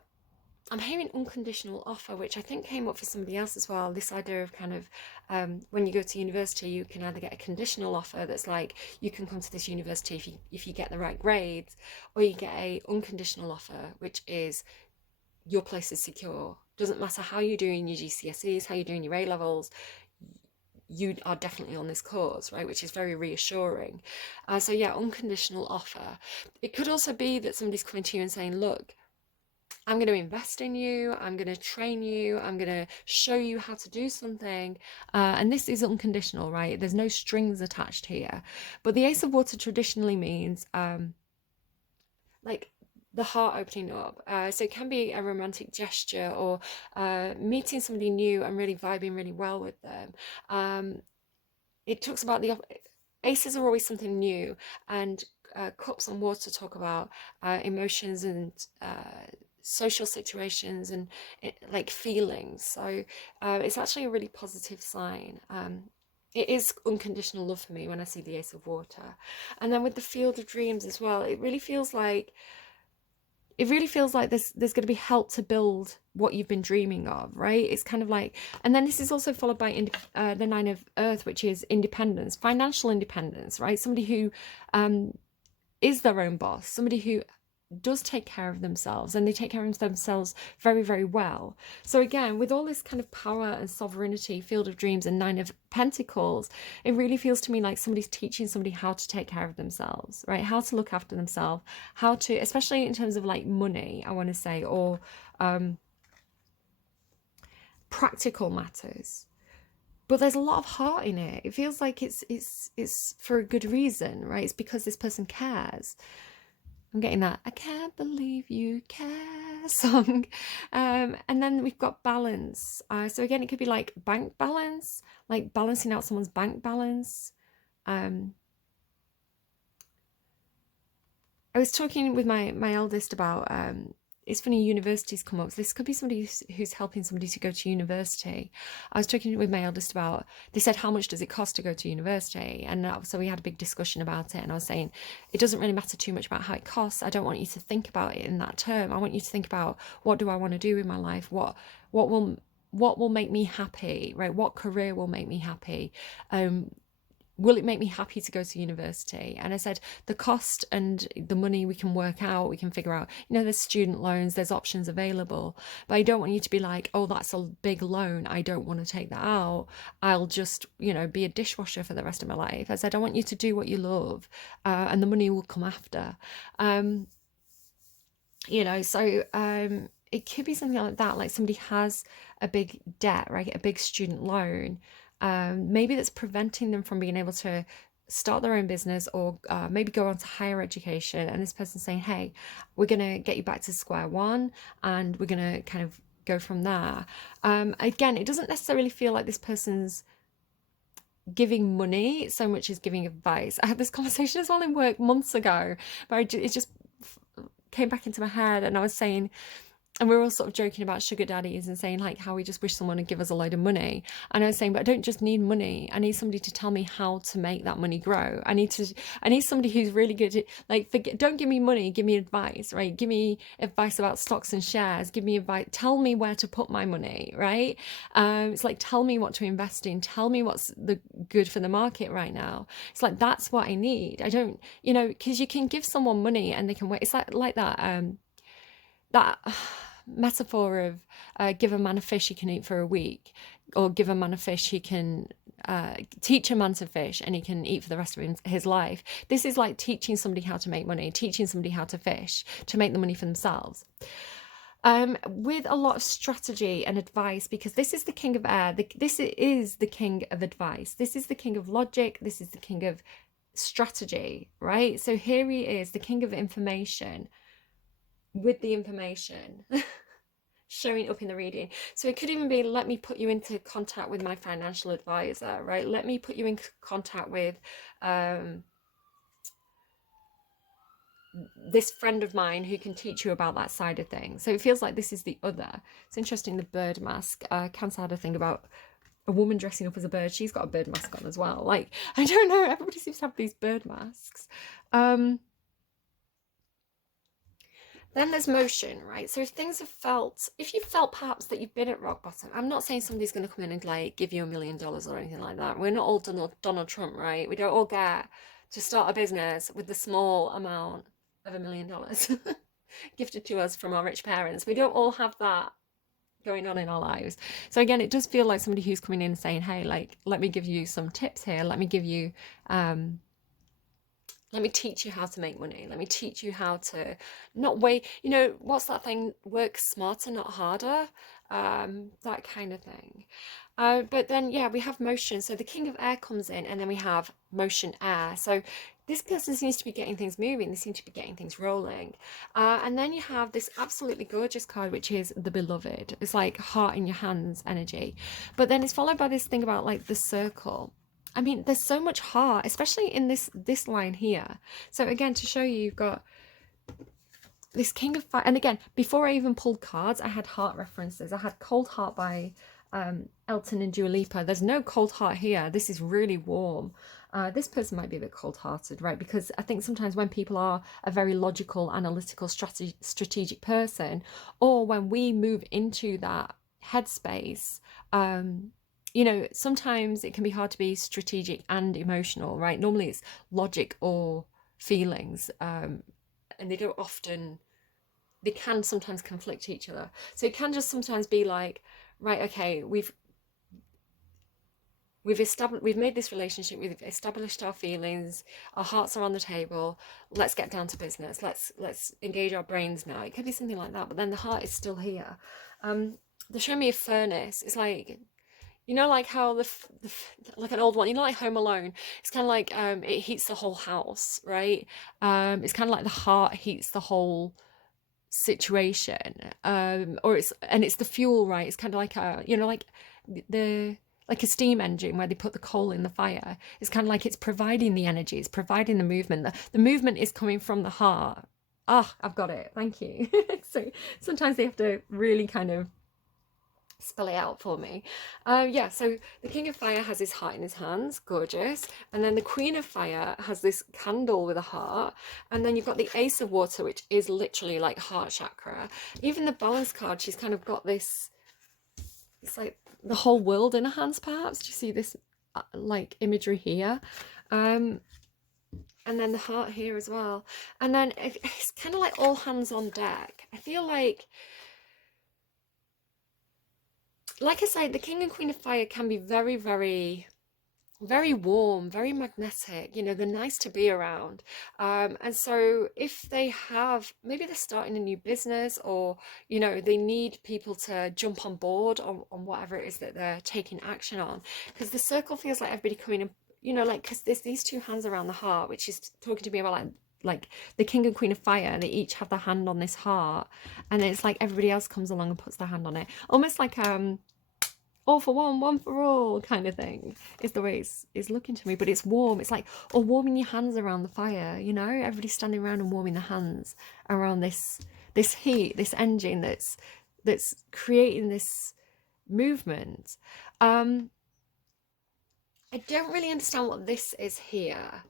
I'm hearing unconditional offer, which I think came up for somebody else as well. This idea of kind of, when you go to university, you can either get a conditional offer that's like, you can come to this university if you get the right grades, or you get a unconditional offer, which is your place is secure. Doesn't matter how you're doing your GCSEs, how you're doing your A levels, you are definitely on this course, right? Which is very reassuring. So yeah, unconditional offer. It could also be that somebody's coming to you and saying, look, I'm going to invest in you, I'm going to train you, I'm going to show you how to do something. And this is unconditional, right? There's no strings attached here. But the Ace of Water traditionally means like the heart opening up. So it can be a romantic gesture, or meeting somebody new and really vibing really well with them. It talks about the aces are always something new, and cups and water talk about emotions and social situations and like feelings. So it's actually a really positive sign. It is unconditional love for me when I see the Ace of Water. And then with the Field of Dreams as well, it really feels like there's going to be help to build what you've been dreaming of, right? It's kind of like, and then this is also followed by the Nine of Earth, which is independence, financial independence, right? Somebody who is their own boss, somebody who does take care of themselves, and they take care of themselves very, very well. So again, with all this kind of power and sovereignty, Field of Dreams and Nine of Pentacles, it really feels to me like somebody's teaching somebody how to take care of themselves, right? How to look after themselves, how to, especially in terms of like money, I want to say, or practical matters. But there's a lot of heart in it. It feels like it's for a good reason, right? It's because this person cares. I'm getting that I can't believe you care song. And then we've got balance. So again, it could be like bank balance, like balancing out someone's bank balance. I was talking with my eldest about, it's funny, universities come up. So this could be somebody who's helping somebody to go to university. I was talking with my eldest about, they said, how much does it cost to go to university? And so we had a big discussion about it. And I was saying, it doesn't really matter too much about how it costs. I don't want you to think about it in that term. I want you to think about, what do I want to do in my life? What will make me happy, right? What career will make me happy? Will it make me happy to go to university? And I said, the cost and the money we can work out, we can figure out, there's student loans, there's options available, but I don't want you to be like, oh, that's a big loan, I don't want to take that out, I'll just, be a dishwasher for the rest of my life. I said, I want you to do what you love, and the money will come after. It could be something like that, like somebody has a big debt, right? A big student loan. maybe that's preventing them from being able to start their own business, or maybe go on to higher education, and this person's saying, hey, we're going to get you back to square one, and we're going to kind of go from there. Again, it doesn't necessarily feel like this person's giving money so much as giving advice. I had this conversation as well in work months ago, but it just came back into my head, and I was saying, and we were all sort of joking about sugar daddies and saying like how we just wish someone would give us a load of money. And I was saying, but I don't just need money. I need somebody to tell me how to make that money grow. I need somebody who's really good at, like, don't give me money, give me advice, right? Give me advice about stocks and shares. Give me advice. Tell me where to put my money, right? It's like, tell me what to invest in. Tell me what's good for the market right now. It's like, that's what I need. I don't, because you can give someone money and they can wait. It's like that metaphor of give a man a fish he can eat for a week, or give a man a fish he can teach a man to fish and he can eat for the rest of his life. This is like teaching somebody how to make money, teaching somebody how to fish to make the money for themselves, with a lot of strategy and advice, because this is the king of air. This is the king of advice. This is the king of logic. This is the king of strategy, right? So here he is, the king of information, with the information showing up in the reading. So it could even be, let me put you into contact with my financial advisor, right? Let me put you in contact with this friend of mine who can teach you about that side of things. So it feels like this is the other. It's interesting, the bird mask. Cancer had a thing about a woman dressing up as a bird. She's got a bird mask on as well. Like, I don't know, everybody seems to have these bird masks. Then there's motion, right? So if you felt perhaps that you've been at rock bottom, I'm not saying somebody's going to come in and like give you $1 million or anything like that. We're not all Donald Trump, right? We don't all get to start a business with the small amount of $1 million gifted to us from our rich parents. We don't all have that going on in our lives. So again, it does feel like somebody who's coming in and saying, hey, like, let me give you some tips here. Let me give you, let me teach you how to make money. Let me teach you how to not wait. What's that thing? Work smarter, not harder. That kind of thing. But then, yeah, we have motion. So the king of air comes in, and then we have motion air. So this person seems to be getting things moving. They seem to be getting things rolling. And then you have this absolutely gorgeous card, which is the beloved. It's like heart in your hands energy. But then it's followed by this thing about like the circle. I mean, there's so much heart, especially in this line here. So again, to show you, you've got this king of fire. And again, before I even pulled cards, I had heart references. I had Cold Heart by Elton and Dua Lipa. There's no cold heart here. This is really warm. This person might be a bit cold-hearted, right? Because I think sometimes when people are a very logical, analytical, strategic person, or when we move into that headspace, sometimes it can be hard to be strategic and emotional, right? Normally it's logic or feelings, and they can sometimes conflict each other. So it can just sometimes be like, right, okay, we've made this relationship, we've established our feelings, our hearts are on the table, let's get down to business, let's engage our brains now. It could be something like that, but then the heart is still here. They show me a furnace. It's like, like how like an old one, like Home Alone. It's kind of like it heats the whole house, right? It's kind of like the heart heats the whole situation, or it's the fuel, right? It's kind of like like a steam engine where they put the coal in the fire. It's kind of like it's providing the energy, it's providing the movement. The movement is coming from the heart. I've got it. Thank you. So sometimes they have to really kind of spell it out for me. So the King of Fire has his heart in his hands, gorgeous. And then the Queen of Fire has this candle with a heart. And then you've got the Ace of Water, which is literally like heart chakra. Even the Balance card, she's kind of got this, it's like the whole world in her hands, perhaps. Do you see this like imagery here? And then the heart here as well. And then it's kind of like all hands on deck. I feel like I say, the King and Queen of Fire can be very, very very warm, very magnetic, they're nice to be around. And so if they have, maybe they're starting a new business, or, they need people to jump on board on whatever it is that they're taking action on. Because the circle feels like everybody coming in, like, because there's these two hands around the heart, which is talking to me about like the king and queen of fire, and they each have their hand on this heart, and then it's like everybody else comes along and puts their hand on it, almost like all for one, one for all kind of thing is the way it's looking to me. But it's warm. It's like, or warming your hands around the fire, everybody's standing around and warming their hands around this heat, this engine that's creating this movement. I don't really understand what this is here,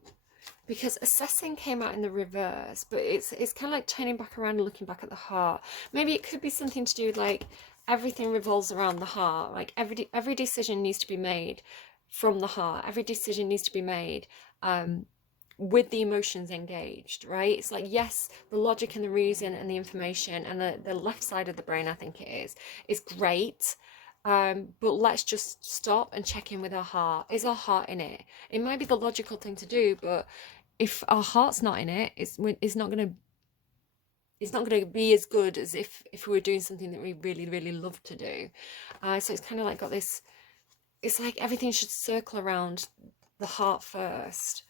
because assessing came out in the reverse, but it's kind of like turning back around and looking back at the heart. Maybe it could be something to do with like everything revolves around the heart. Like every decision needs to be made from the heart. Every decision needs to be made with the emotions engaged, right? It's like, yes, the logic and the reason and the information and the left side of the brain, I think it is great. But let's just stop and check in with our heart. Is our heart in it? It might be the logical thing to do, but if our heart's not in it, it's not gonna be as good as if we were doing something that we really, really love to do. So it's kind of like got this. It's like everything should circle around the heart first.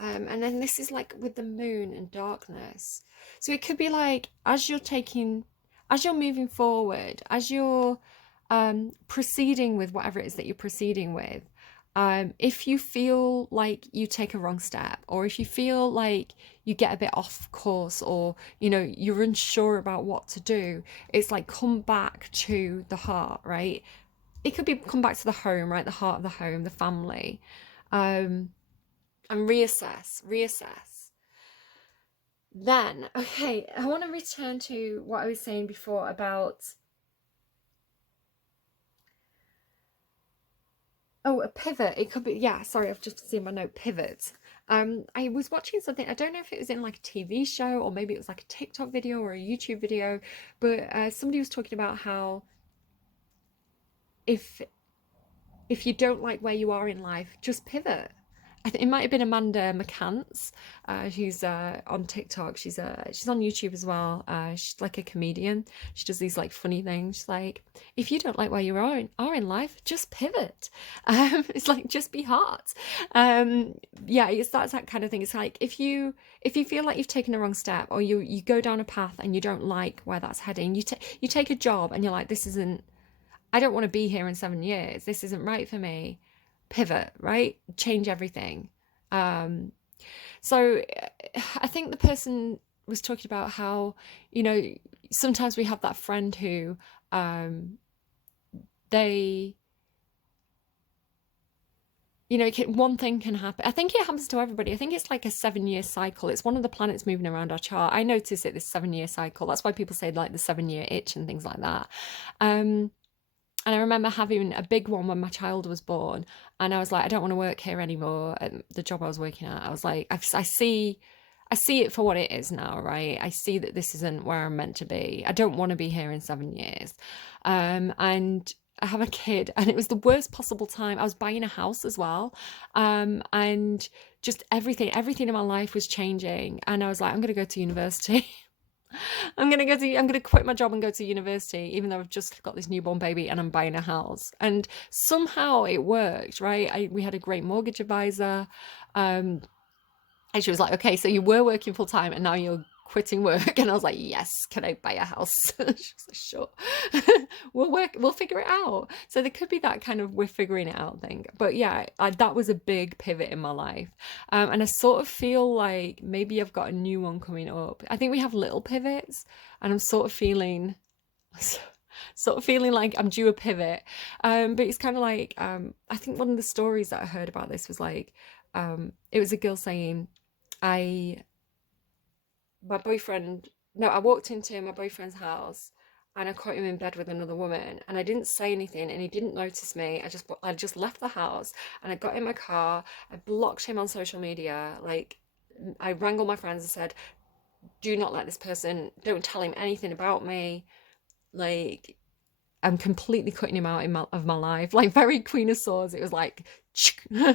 And then this is like with the moon and darkness. So it could be like as you're moving forward, as you're proceeding with whatever it is that you're proceeding with, if you feel like you take a wrong step, or if you feel like you get a bit off course, or you're unsure about what to do, it's like come back to the heart, right? It could be come back to the home, right? The heart of the home, the family, and reassess. Then, okay, I want to return to what I was saying before about, oh, a pivot. It could be, yeah, sorry, I've just seen my note, pivot. I was watching something, I don't know if it was in like a TV show, or maybe it was like a TikTok video or a YouTube video, but somebody was talking about how if if you don't like where you are in life, just pivot. I think it might have been Amanda McCants, who's on TikTok. She's on YouTube as well. She's like a comedian. She does these like funny things. She's like, if you don't like where you are in life, just pivot. It's like just be hot. Yeah, that's that kind of thing. It's like if you feel like you've taken a wrong step, or you go down a path and you don't like where that's heading, you take a job and you're like, this isn't. I don't want to be here in 7 years. This isn't right for me. Pivot, right? Change everything. Um, so I think the person was talking about how, you know, sometimes we have that friend who they, one thing can happen. I think it happens to everybody. I think it's like a 7 year cycle. It's one of the planets moving around our chart. I notice it, this 7 year cycle. That's why people say like the 7 year itch and things like that. And I remember having a big one when my child was born, and I was like, I don't want to work here anymore. And the job I was working at, I was like, I see it for what it is now, right? I see that this isn't where I'm meant to be. I don't want to be here in 7 years. And I have a kid, and it was the worst possible time. I was buying a house as well. And just everything in my life was changing. And I was like, I'm going to go to university. I'm gonna quit my job and go to university, even though I've just got this newborn baby and I'm buying a house. And somehow it worked, right? We had a great mortgage advisor. And she was like, okay, so you were working full time and now you're quitting work. And I was like, yes, can I buy a house? She was like, sure. we'll figure it out. So there could be that kind of we're figuring it out thing. But yeah, that was a big pivot in my life. And I sort of feel like maybe I've got a new one coming up. I think we have little pivots, and I'm sort of feeling like I'm due a pivot. But it's kind of like, I think one of the stories that I heard about this was like, it was a girl saying, I walked into my boyfriend's house and I caught him in bed with another woman, and I didn't say anything and he didn't notice me. I just left the house and I got in my car. I blocked him on social media. Like, I rang all my friends and said, don't tell him anything about me. Like, I'm completely cutting him out of my life. Like very Queen of Swords. It was like,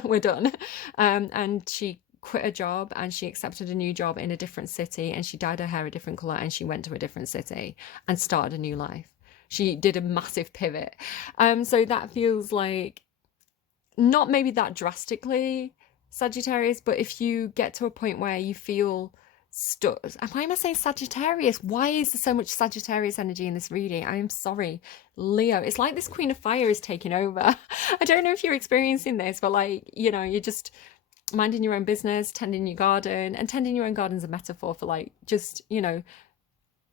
we're done. And she quit her job and she accepted a new job in a different city, and she dyed her hair a different color, and she went to a different city and started a new life. She did a massive pivot. So that feels like not maybe that drastically Sagittarius, but if you get to a point where you feel stuck. Why am I saying Sagittarius? Why is there so much Sagittarius energy in this reading? I am sorry, Leo. It's like this Queen of Fire is taking over. I don't know if you're experiencing this, but like, you know, you're just minding your own business, tending your garden, and tending your own garden's a metaphor for like just, you know,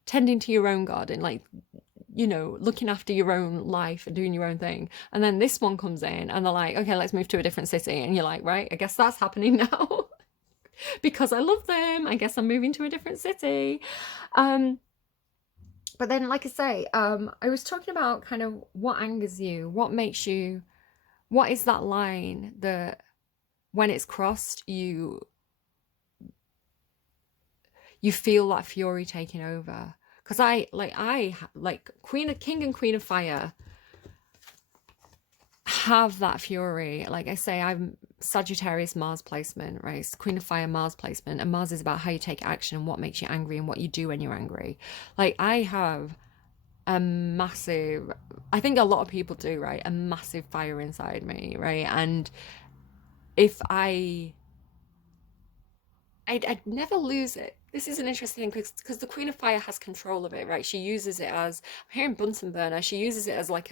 tending to your own garden, like, you know, looking after your own life and doing your own thing. And then this one comes in and they're like, okay, let's move to a different city. And you're like, right, I guess that's happening now. Because I love them, I guess I'm moving to a different city. But then, like I say, I was talking about kind of what angers you, what makes you, what is that line that when it's crossed, you feel that fury taking over. Because I like King and Queen of Fire have that fury. Like I say, I'm Sagittarius Mars placement, right? It's Queen of Fire Mars placement, and Mars is about how you take action and what makes you angry and what you do when you're angry. Like I have a massive, I think a lot of people do, right? A massive fire inside me, right? And if I'd never lose it. This is an interesting thing because the Queen of Fire has control of it, right? She uses it as, I'm hearing Bunsen burner, she uses it as like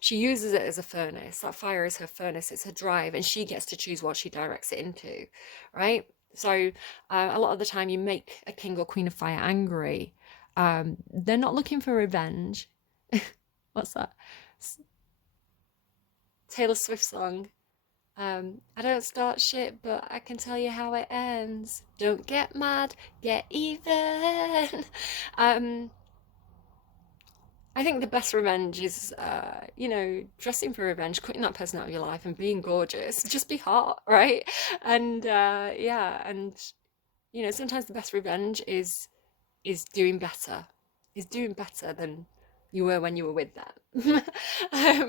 she uses it as a furnace. That fire is her furnace, it's her drive, and she gets to choose what she directs it into, right? So a lot of the time you make a King or Queen of Fire angry. They're not looking for revenge. What's that? Taylor Swift song. I don't start shit, but I can tell you how it ends. Don't get mad, get even. um, I think the best revenge is, you know, dressing for revenge, cutting that person out of your life and being gorgeous. Just be hot, right? And yeah, and you know, sometimes the best revenge is doing better, is doing better than you were when you were with them.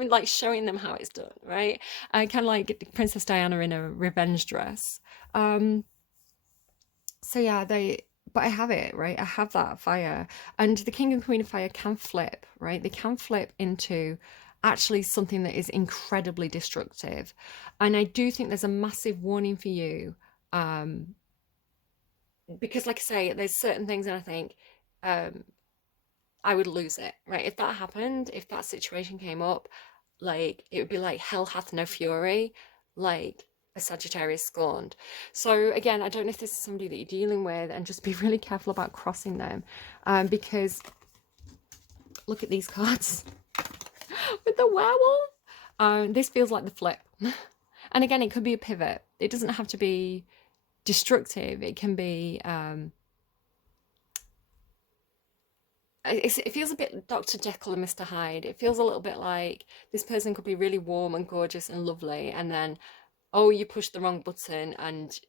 Like showing them how it's done, right? I kind of like Princess Diana in a revenge dress. Um, so yeah, but I have it, right? I have that fire, and the King and Queen of Fire can flip, right? They can flip into actually something that is incredibly destructive, and I do think there's a massive warning for you, um, because like I say, there's certain things, and I think, um, I would lose it, right? If that happened, if that situation came up, like it would be like hell hath no fury, like a Sagittarius scorned. So again, I don't know if this is somebody that you're dealing with, and just be really careful about crossing them, because look at these cards with the werewolf. This feels like the flip, and again, it could be a pivot. It doesn't have to be destructive. It can be. It feels a bit Dr. Jekyll and Mr. Hyde. It feels a little bit like this person could be really warm and gorgeous and lovely, and then, oh, you push the wrong button and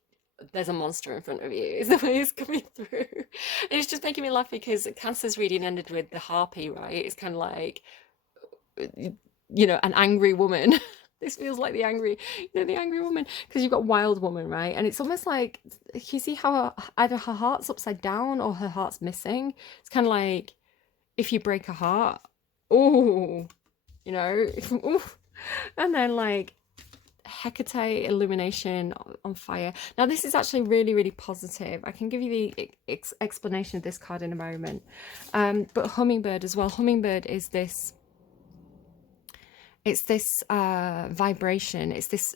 there's a monster in front of you, is the way it's coming through. And it's just making me laugh because Cancer's reading ended with the harpy, right? It's kind of like, you know, an angry woman. This feels like the angry, you know, the angry woman, because you've got wild woman, right? And it's almost like, you see how either her heart's upside down or her heart's missing. It's kind of like, if you break a heart, oh, you know, ooh. And then like Hecate, illumination on fire. Now this is actually really, really positive. I can give you the explanation of this card in a moment. But hummingbird as well. Hummingbird is this, it's this vibration. It's this,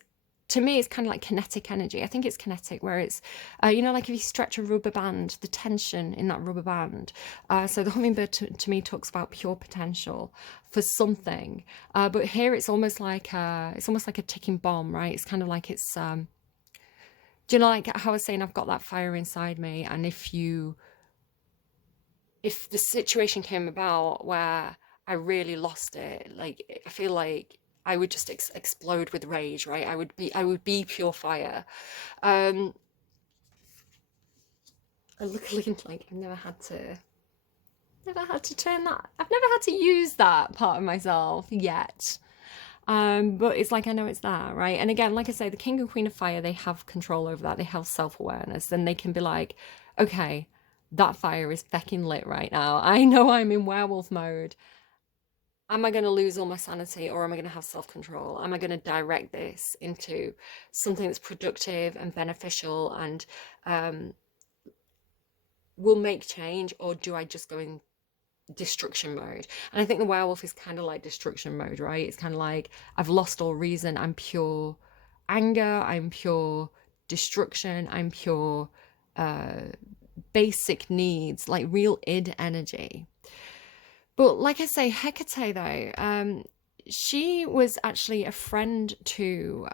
to me, it's kind of like kinetic energy. I think it's kinetic, where it's, you know, like if you stretch a rubber band, the tension in that rubber band. So the hummingbird to me talks about pure potential for something. But here it's almost like a ticking bomb, right? It's kind of like it's, do you know, like how I was saying, I've got that fire inside me. And if the situation came about where I really lost it, like I feel like I would just explode with rage, right? I would be pure fire. Um, and looking like I've never had to. never had to turn that. I've never had to use that part of myself yet. But it's like I know it's there, right? And again, like I say, the king and queen of fire, they have control over that. They have self-awareness. Then they can be like, okay, that fire is fecking lit right now. I know I'm in werewolf mode. Am I going to lose all my sanity, or am I going to have self-control? Am I going to direct this into something that's productive and beneficial and will make change, or do I just go in destruction mode? And I think the werewolf is kind of like destruction mode, right? It's kind of like I've lost all reason. I'm pure anger. I'm pure destruction. I'm pure basic needs, like real id energy. But like I say, Hecate though, she was actually a friend to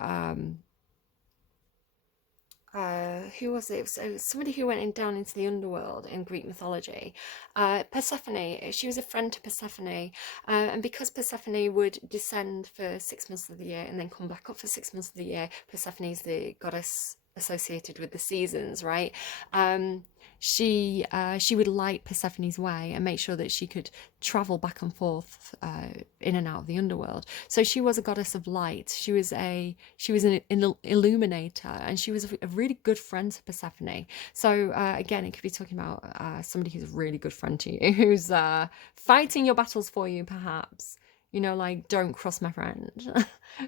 who was it? So somebody who went down into the underworld in Greek mythology. Persephone. She was a friend to Persephone, and because Persephone would descend for 6 months of the year and then come back up for 6 months of the year, Persephone is the goddess associated with the seasons, right? She would light Persephone's way and make sure that she could travel back and forth in and out of the underworld. So she was a goddess of light. She was an illuminator, and she was a really good friend to Persephone. So again, it could be talking about somebody who's a really good friend to you, who's fighting your battles for you, perhaps. You know, like, don't cross my friend.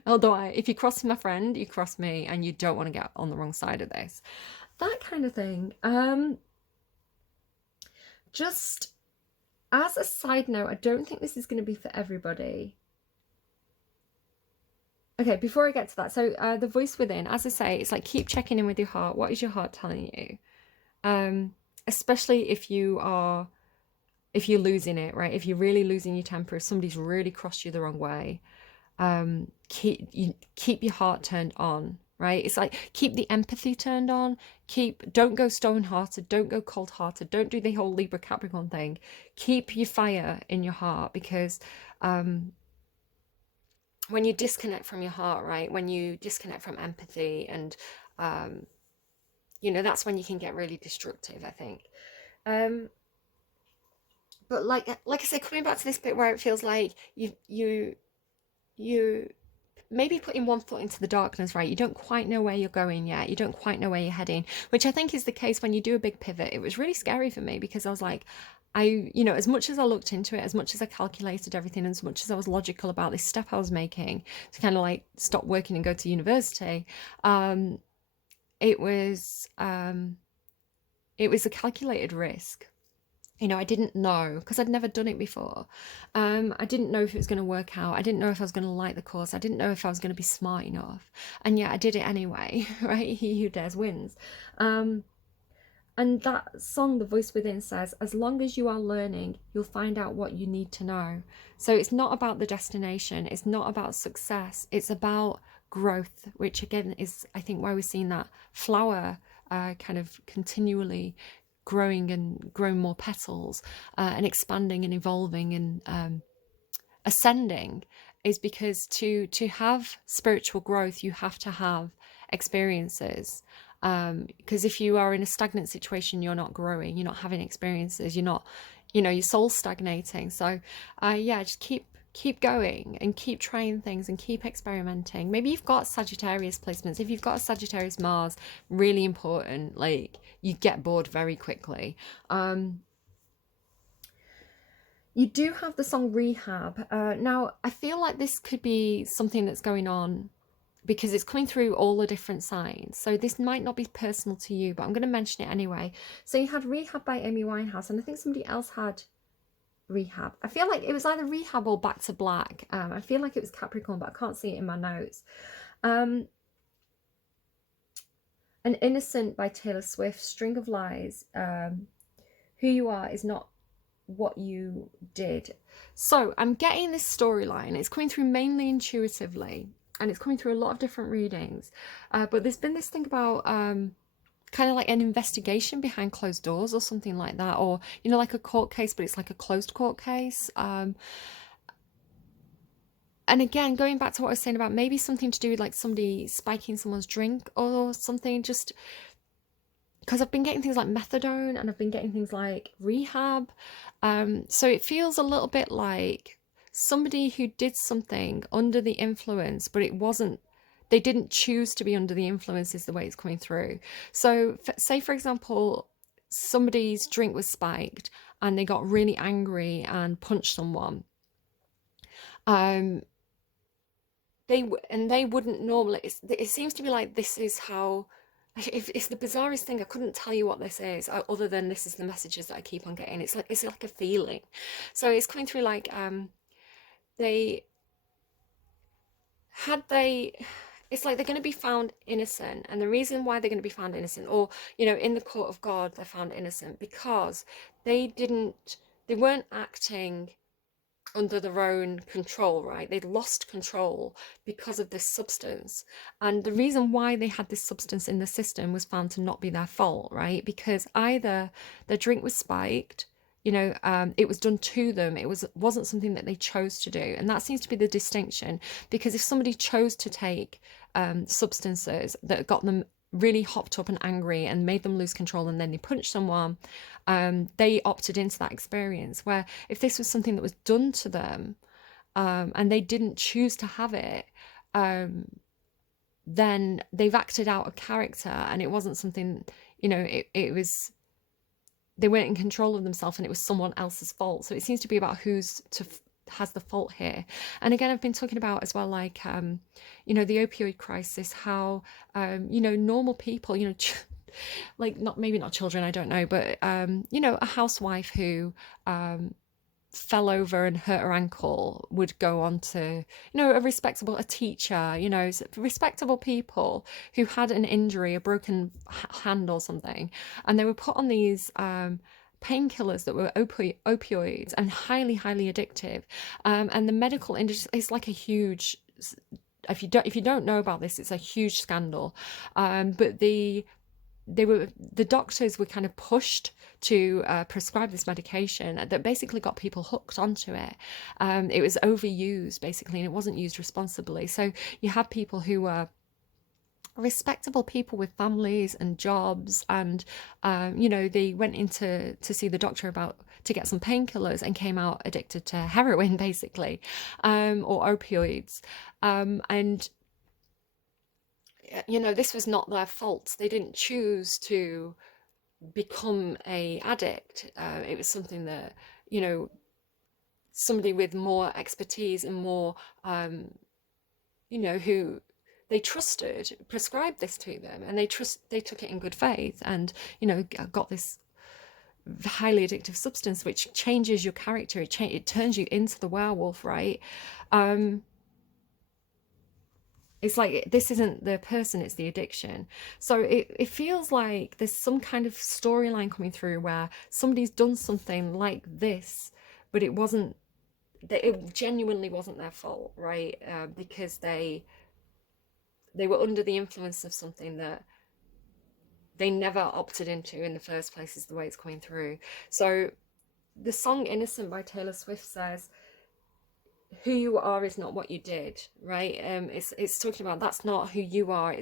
Although if you cross my friend, you cross me, and you don't want to get on the wrong side of this. That kind of thing. Just as a side note, I don't think this is going to be for everybody. Okay, before I get to that, so the voice within, as I say, it's like keep checking in with your heart. What is your heart telling you? Especially if you're losing it, right? If you're really losing your temper, if somebody's really crossed you the wrong way, keep your heart turned on, right? It's like keep the empathy turned on. Don't go stone-hearted, don't go cold-hearted, don't do the whole Libra Capricorn thing. Keep your fire in your heart, because when you disconnect from your heart, right? When you disconnect from empathy, and that's when you can get really destructive, I think. But like I said, coming back to this bit where it feels like you maybe putting one foot into the darkness, right? You don't quite know where you're going yet. You don't quite know where you're heading, which I think is the case when you do a big pivot. It was really scary for me, because I was like, as much as I looked into it, as much as I calculated everything, as much as I was logical about this step I was making to kind of like stop working and go to university, it was a calculated risk. I didn't know, because I'd never done it before. I didn't know if it was going to work out. I didn't know if I was going to like the course. I didn't know if I was going to be smart enough. And yet I did it anyway, right? He who dares wins. And that song, The Voice Within, says, as long as you are learning, you'll find out what you need to know. So it's not about the destination. It's not about success. It's about growth, which again is, I think, why we're seeing that flower kind of continually growing and growing more petals and expanding and evolving and ascending, is because to have spiritual growth, you have to have experiences. Because if you are in a stagnant situation, you're not growing, you're not having experiences, you're not, your soul's stagnating. So just keep going and keep trying things and keep experimenting. Maybe you've got Sagittarius placements. If you've got a Sagittarius Mars, really important, like you get bored very quickly. You do have the song Rehab. Now I feel like this could be something that's going on because it's coming through all the different signs. So this might not be personal to you, but I'm going to mention it anyway. So you had Rehab by Amy Winehouse, and I think somebody else had Rehab. I feel like it was either Rehab or Back to Black. I feel like it was Capricorn, but I can't see it in my notes. An Innocent by Taylor Swift, String of Lies, Who You Are Is Not What You Did. So I'm getting this storyline. It's coming through mainly intuitively, and it's coming through a lot of different readings. But there's been this thing about kind of like an investigation behind closed doors or something like that, or like a court case, but it's like a closed court case. And again, going back to what I was saying about maybe something to do with like somebody spiking someone's drink or something, just because I've been getting things like methadone and I've been getting things like rehab. So it feels a little bit like somebody who did something under the influence, but it wasn't, they didn't choose to be under the influence, is the way it's coming through. So, say, for example, somebody's drink was spiked and they got really angry and punched someone. Um, they wouldn't normally, it seems to be like this is how, it's the bizarrest thing. I couldn't tell you what this is, other than this is the messages that I keep on getting. It's like a feeling. So it's coming through like they had they it's like they're going to be found innocent, and the reason why they're going to be found innocent, or in the court of God they're found innocent, because they weren't acting under their own control, right? They'd lost control because of this substance. And the reason why they had this substance in the system was found to not be their fault, right? Because either their drink was spiked, it was done to them. Wasn't something that they chose to do. And that seems to be the distinction, because if somebody chose to take substances that got them really hopped up and angry and made them lose control, and then they punched someone, they opted into that experience. Where if this was something that was done to them, and they didn't choose to have it, then they've acted out a character, and it wasn't something, it was, they weren't in control of themselves, and it was someone else's fault. So it seems to be about has the fault here. And again, I've been talking about as well, like the opioid crisis, how normal people, like, not, maybe not children, I don't know, but a housewife who fell over and hurt her ankle would go on to, a teacher, respectable people who had an injury, a broken hand or something, and they were put on these painkillers that were opioids, and highly, highly addictive. And the medical industry is like a huge, if you don't know about this, it's a huge scandal. But the doctors were kind of pushed to prescribe this medication that basically got people hooked onto it. It was overused basically, and it wasn't used responsibly. So you have people who were respectable people with families and jobs, and they went in to see the doctor to get some painkillers, and came out addicted to heroin basically, or opioids. And this was not their fault. They didn't choose to become a addict. It was something that somebody with more expertise and more who they trusted prescribed this to them, and they took it in good faith, and got this highly addictive substance which changes your character. It turns you into the werewolf, right? It's like, this isn't the person, it's the addiction. So it feels like there's some kind of storyline coming through where somebody's done something like this, but it genuinely wasn't their fault, right? Because they were under the influence of something that they never opted into in the first place, is the way it's coming through. So the song Innocent by Taylor Swift says, who you are is not what you did, right? It's talking about, that's not who you are.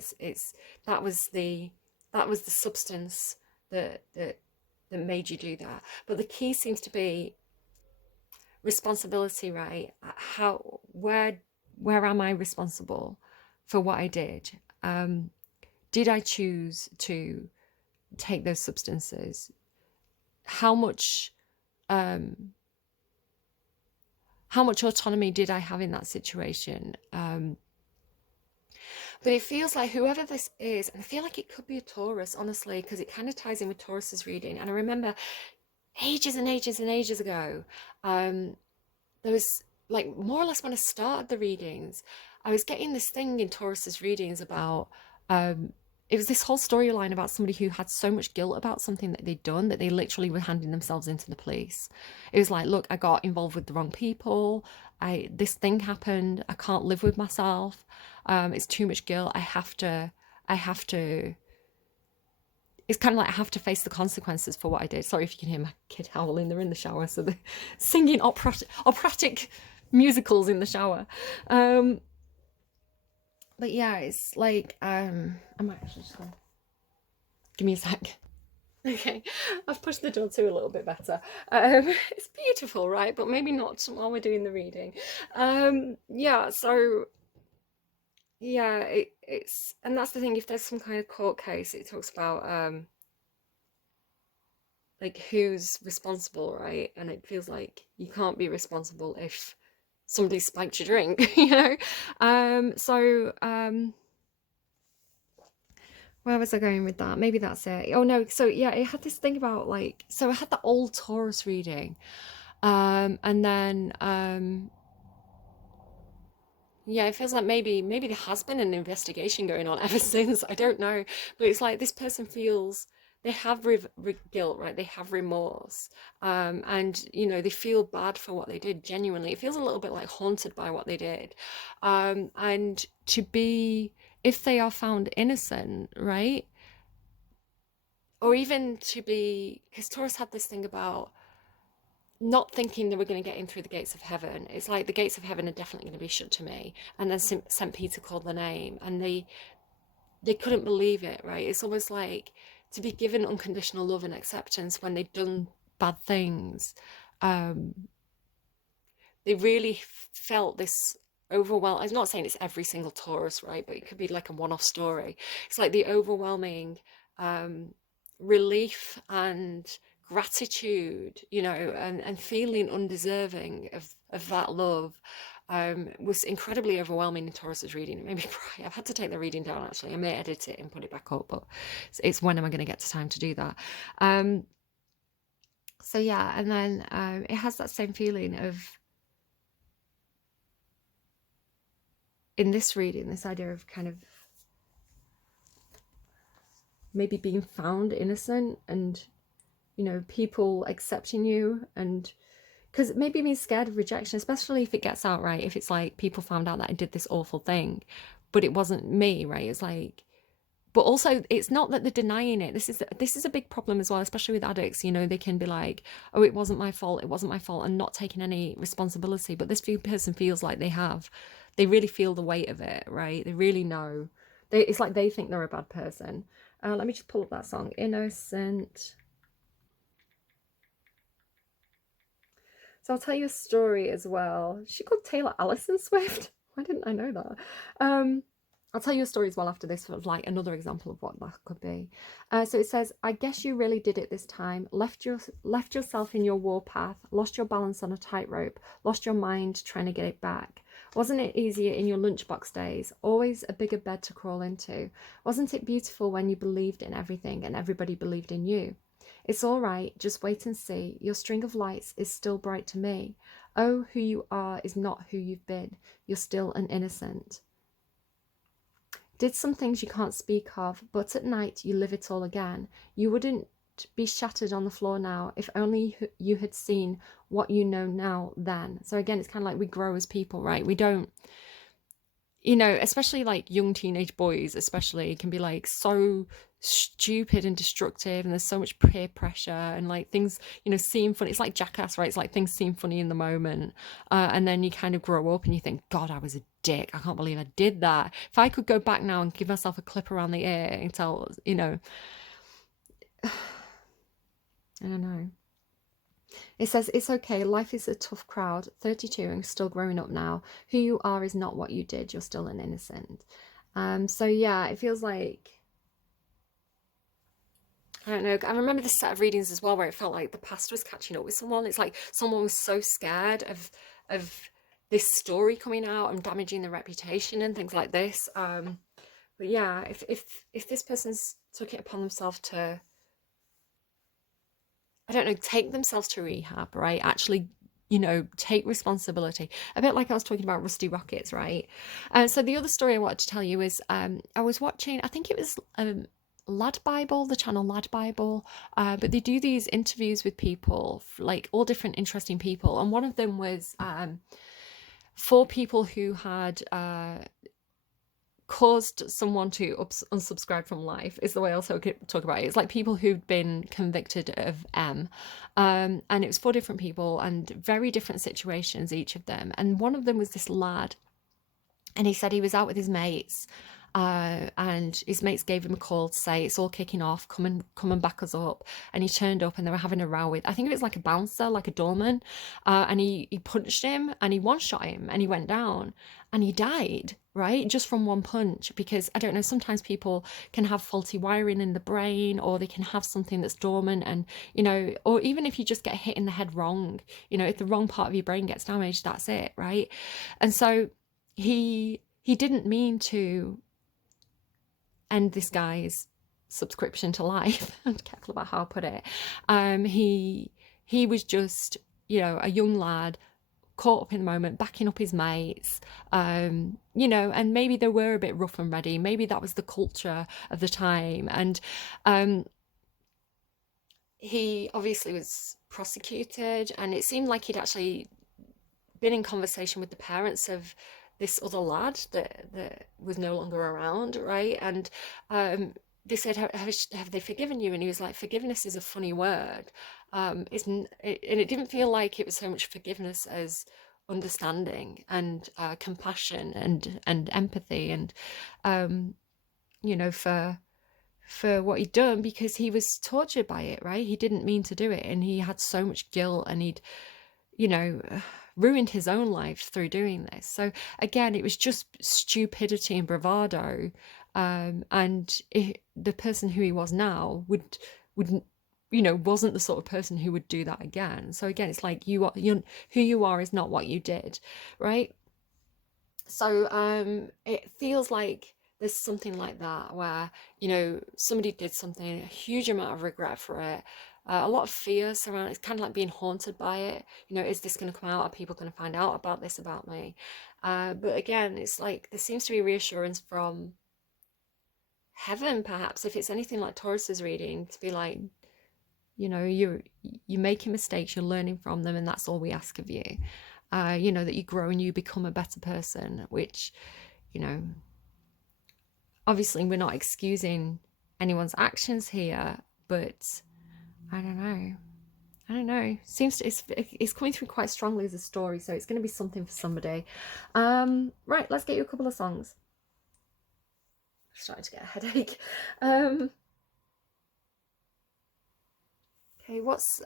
That was the substance that made you do that. But the key seems to be responsibility, right? Where am I responsible for what I did? Did I choose to take those substances? How much autonomy did I have in that situation? But it feels like whoever this is, and I feel like it could be a Taurus, honestly, because it kind of ties in with Taurus's reading. And I remember ages and ages and ages ago, there was, like, more or less when I started the readings, I was getting this thing in Taurus's readings about, it was this whole storyline about somebody who had so much guilt about something that they'd done that they literally were handing themselves into the police. It was like, look, I got involved with the wrong people. This thing happened. I can't live with myself. It's too much guilt. I have to. It's kind of like I have to face the consequences for what I did. Sorry if you can hear my kid howling. They're in the shower, so they're singing operatic musicals in the shower. But yeah, it's like, I might actually just go. Give me a sec. Okay, I've pushed the door to a little bit better. It's beautiful, right? But maybe not while we're doing the reading. Yeah, so yeah, it's and that's the thing. If there's some kind of court case, it talks about like who's responsible, right? And it feels like you can't be responsible if somebody spiked your drink, you know? So where was I going with that? Maybe that's it. Oh no, so yeah, it had this thing about like, so I had the old Taurus reading. And then yeah, it feels like maybe there has been an investigation going on ever since. I don't know, but it's like this person feels they have guilt, right? They have remorse, and you know they feel bad for what they did. Genuinely, it feels a little bit like haunted by what they did, and to be if they are found innocent, right? Or even to be, because Taurus had this thing about not thinking they were going to get in through the gates of heaven. It's like the gates of heaven are definitely going to be shut to me. And then St. Peter called the name, and they couldn't believe it, right? It's almost like to be given unconditional love and acceptance when they've done bad things. Um, they really felt this overwhelm. I'm not saying it's every single Taurus, right? But it could be like a one-off story. It's like the overwhelming um, relief and gratitude, you know, and feeling undeserving of that love was incredibly overwhelming in Taurus's reading. It made me cry. I've had to take the reading down actually. I may edit it and put it back up, but it's when am I going to get to time to do that? Um, so yeah, and then it has that same feeling of in this reading, this idea of kind of maybe being found innocent and, you know, people accepting you. And because it maybe being scared of rejection, especially if it gets out, right? If it's like people found out that I did this awful thing, but it wasn't me, right? It's like, but also it's not that they're denying it. This is a big problem as well, especially with addicts. You know, they can be like, oh, it wasn't my fault, it wasn't my fault, and not taking any responsibility. But this person feels like they really feel the weight of it, right? They really know. It's like they think they're a bad person. Let me just pull up that song, Innocent. So I'll tell you a story as well. She called Taylor Allison Swift. Why didn't I know that? I'll tell you a story as well after this, of like another example of what that could be. So it says, I guess you really did it this time. Left yourself in your warpath, lost your balance on a tightrope, lost your mind trying to get it back. Wasn't it easier in your lunchbox days? Always a bigger bed to crawl into. Wasn't it beautiful when you believed in everything and everybody believed in you? It's all right, just wait and see. Your string of lights is still bright to me. Oh, who you are is not who you've been. You're still an innocent. Did some things you can't speak of, but at night you live it all again. You wouldn't be shattered on the floor now if only you had seen what you know now then. So again, it's kind of like we grow as people, right? We don't, you know, especially like young teenage boys, especially, can be like so stupid and destructive, and there's so much peer pressure and like things, you know, seem funny. It's like Jackass, right? It's like things seem funny in the moment, and then you kind of grow up and you think, God, I was a dick. I can't believe I did that. If I could go back now and give myself a clip around the ear and tell, you know, I don't know. It says, it's okay. Life is a tough crowd. 32 and still growing up now. Who you are is not what you did. You're still an innocent. So yeah, it feels like, I don't know. I remember this set of readings as well where it felt like the past was catching up with someone. It's like someone was so scared of this story coming out and damaging their reputation and things like this. But yeah, if this person's took it upon themselves to, I don't know, take themselves to rehab, right? Actually, you know, take responsibility. A bit like I was talking about Rusty Rockets, right? So the other story I wanted to tell you is I was watching, I think it was Lad Bible, the channel Lad Bible, but they do these interviews with people, like all different interesting people. And one of them was four people who had caused someone to unsubscribe from life, is the way I'll talk about it. It's like people who'd been convicted of and it was four different people and very different situations, each of them. And one of them was this lad, and he said he was out with his mates, and his mates gave him a call to say it's all kicking off, come and back us up. And he turned up and they were having a row with, I think it was like a bouncer, like a doorman, and he punched him and he one-shot him and he went down and he died, right? Just from one punch. Because I don't know, sometimes people can have faulty wiring in the brain, or they can have something that's dormant, and or even if you just get hit in the head wrong, if the wrong part of your brain gets damaged, that's it, right? And so he didn't mean to end this guy's subscription to life. I'm careful about how I put it. He was just, a young lad caught up in the moment, backing up his mates, and maybe they were a bit rough and ready. Maybe that was the culture of the time. And he obviously was prosecuted, and it seemed like he'd actually been in conversation with the parents of this other lad that was no longer around, right? And they said, have they forgiven you? And he was like, forgiveness is a funny word. And it didn't feel like it was so much forgiveness as understanding and compassion and empathy, and for what he'd done, because he was tortured by it, right? He didn't mean to do it, and he had so much guilt, and he'd ruined his own life through doing this. So again, it was just stupidity and bravado, and the person who he was now would wasn't the sort of person who would do that again. So again, it's like who you are is not what you did, right? So it feels like there's something like that where somebody did something, a huge amount of regret for it, a lot of fear surrounding. It's kind of like being haunted by it. Is this going to come out? Are people going to find out about this about me? But again, it's like there seems to be reassurance from heaven, perhaps, if it's anything like Taurus's reading, to be like, you're making mistakes, you're learning from them, and that's all we ask of you. That you grow and you become a better person, which, obviously we're not excusing anyone's actions here, but I don't know. It's coming through quite strongly as a story, so it's going to be something for somebody. Right, let's get you a couple of songs. I'm starting to get a headache. Okay, what's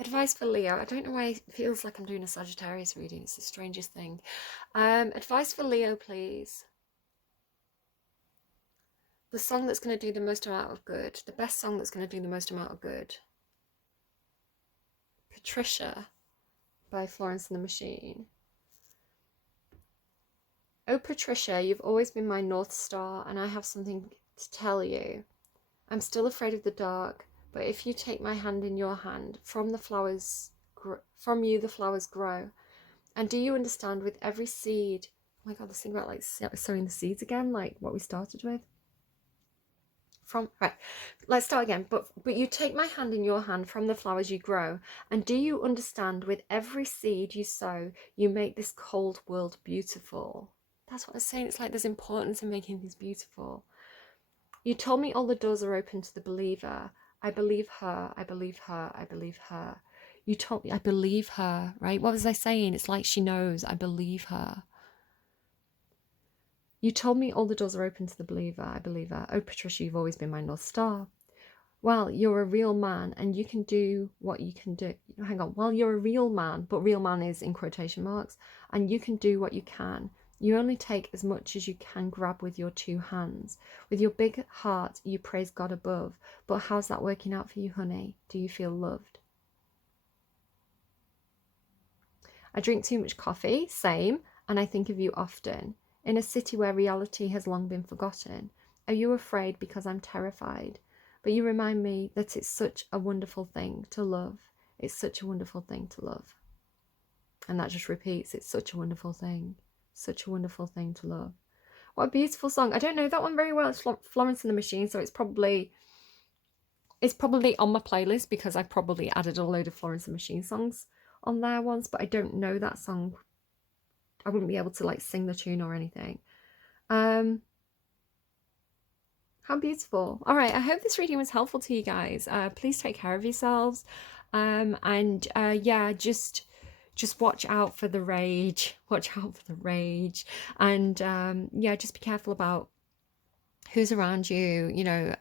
advice for Leo? I don't know why it feels like I'm doing a Sagittarius reading. It's the strangest thing. Advice for Leo, please. The song that's going to do the most amount of good. The best song that's going to do the most amount of good. Patricia by Florence and the Machine. Oh, Patricia, you've always been my North Star, and I have something to tell you. I'm still afraid of the dark, but if you take my hand in your hand, from you the flowers grow. And do you understand, with every seed... Oh my God, this thing about like sowing the seeds again, like what we started with. Right, let's start again. But you take my hand in your hand, from the flowers you grow. And do you understand, with every seed you sow, you make this cold world beautiful. That's what I was saying. It's like there's importance in making things beautiful. You told me all the doors are open to the believer. I believe her, I believe her, I believe her. You told me, I believe her, right? What was I saying? It's like she knows, I believe her. You told me all the doors are open to the believer. I believe her. Oh, Patricia, you've always been my North Star. Well, you're a real man and you can do what you can do. Hang on. Well, you're a real man, but real man is in quotation marks, and you can do what you can. You only take as much as you can grab with your two hands. With your big heart, you praise God above. But how's that working out for you, honey? Do you feel loved? I drink too much coffee, same, and I think of you often. In a city where reality has long been forgotten. Are you afraid because I'm terrified? But you remind me that it's such a wonderful thing to love. It's such a wonderful thing to love. And that just repeats, it's such a wonderful thing. Such a wonderful thing to love. What a beautiful song. I don't know that one very well. It's Florence and the Machine, so it's probably on my playlist because I probably added a load of Florence and the Machine songs on there once, but I don't know that song. I wouldn't be able to like sing the tune or anything. How beautiful. All right, I hope this reading was helpful to you guys. Please take care of yourselves. Yeah, just just watch out for the rage. Watch out for the rage. And yeah, just be careful about who's around you, you know,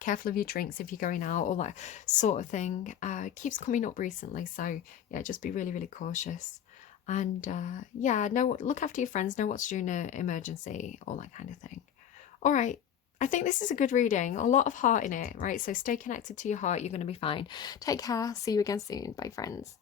careful of your drinks if you're going out, all that sort of thing. Keeps coming up recently. So yeah, just be really, really cautious. And yeah, look after your friends, know what to do in an emergency, all that kind of thing. All right. I think this is a good reading. A lot of heart in it, right? So stay connected to your heart. You're going to be fine. Take care. See you again soon. Bye, friends.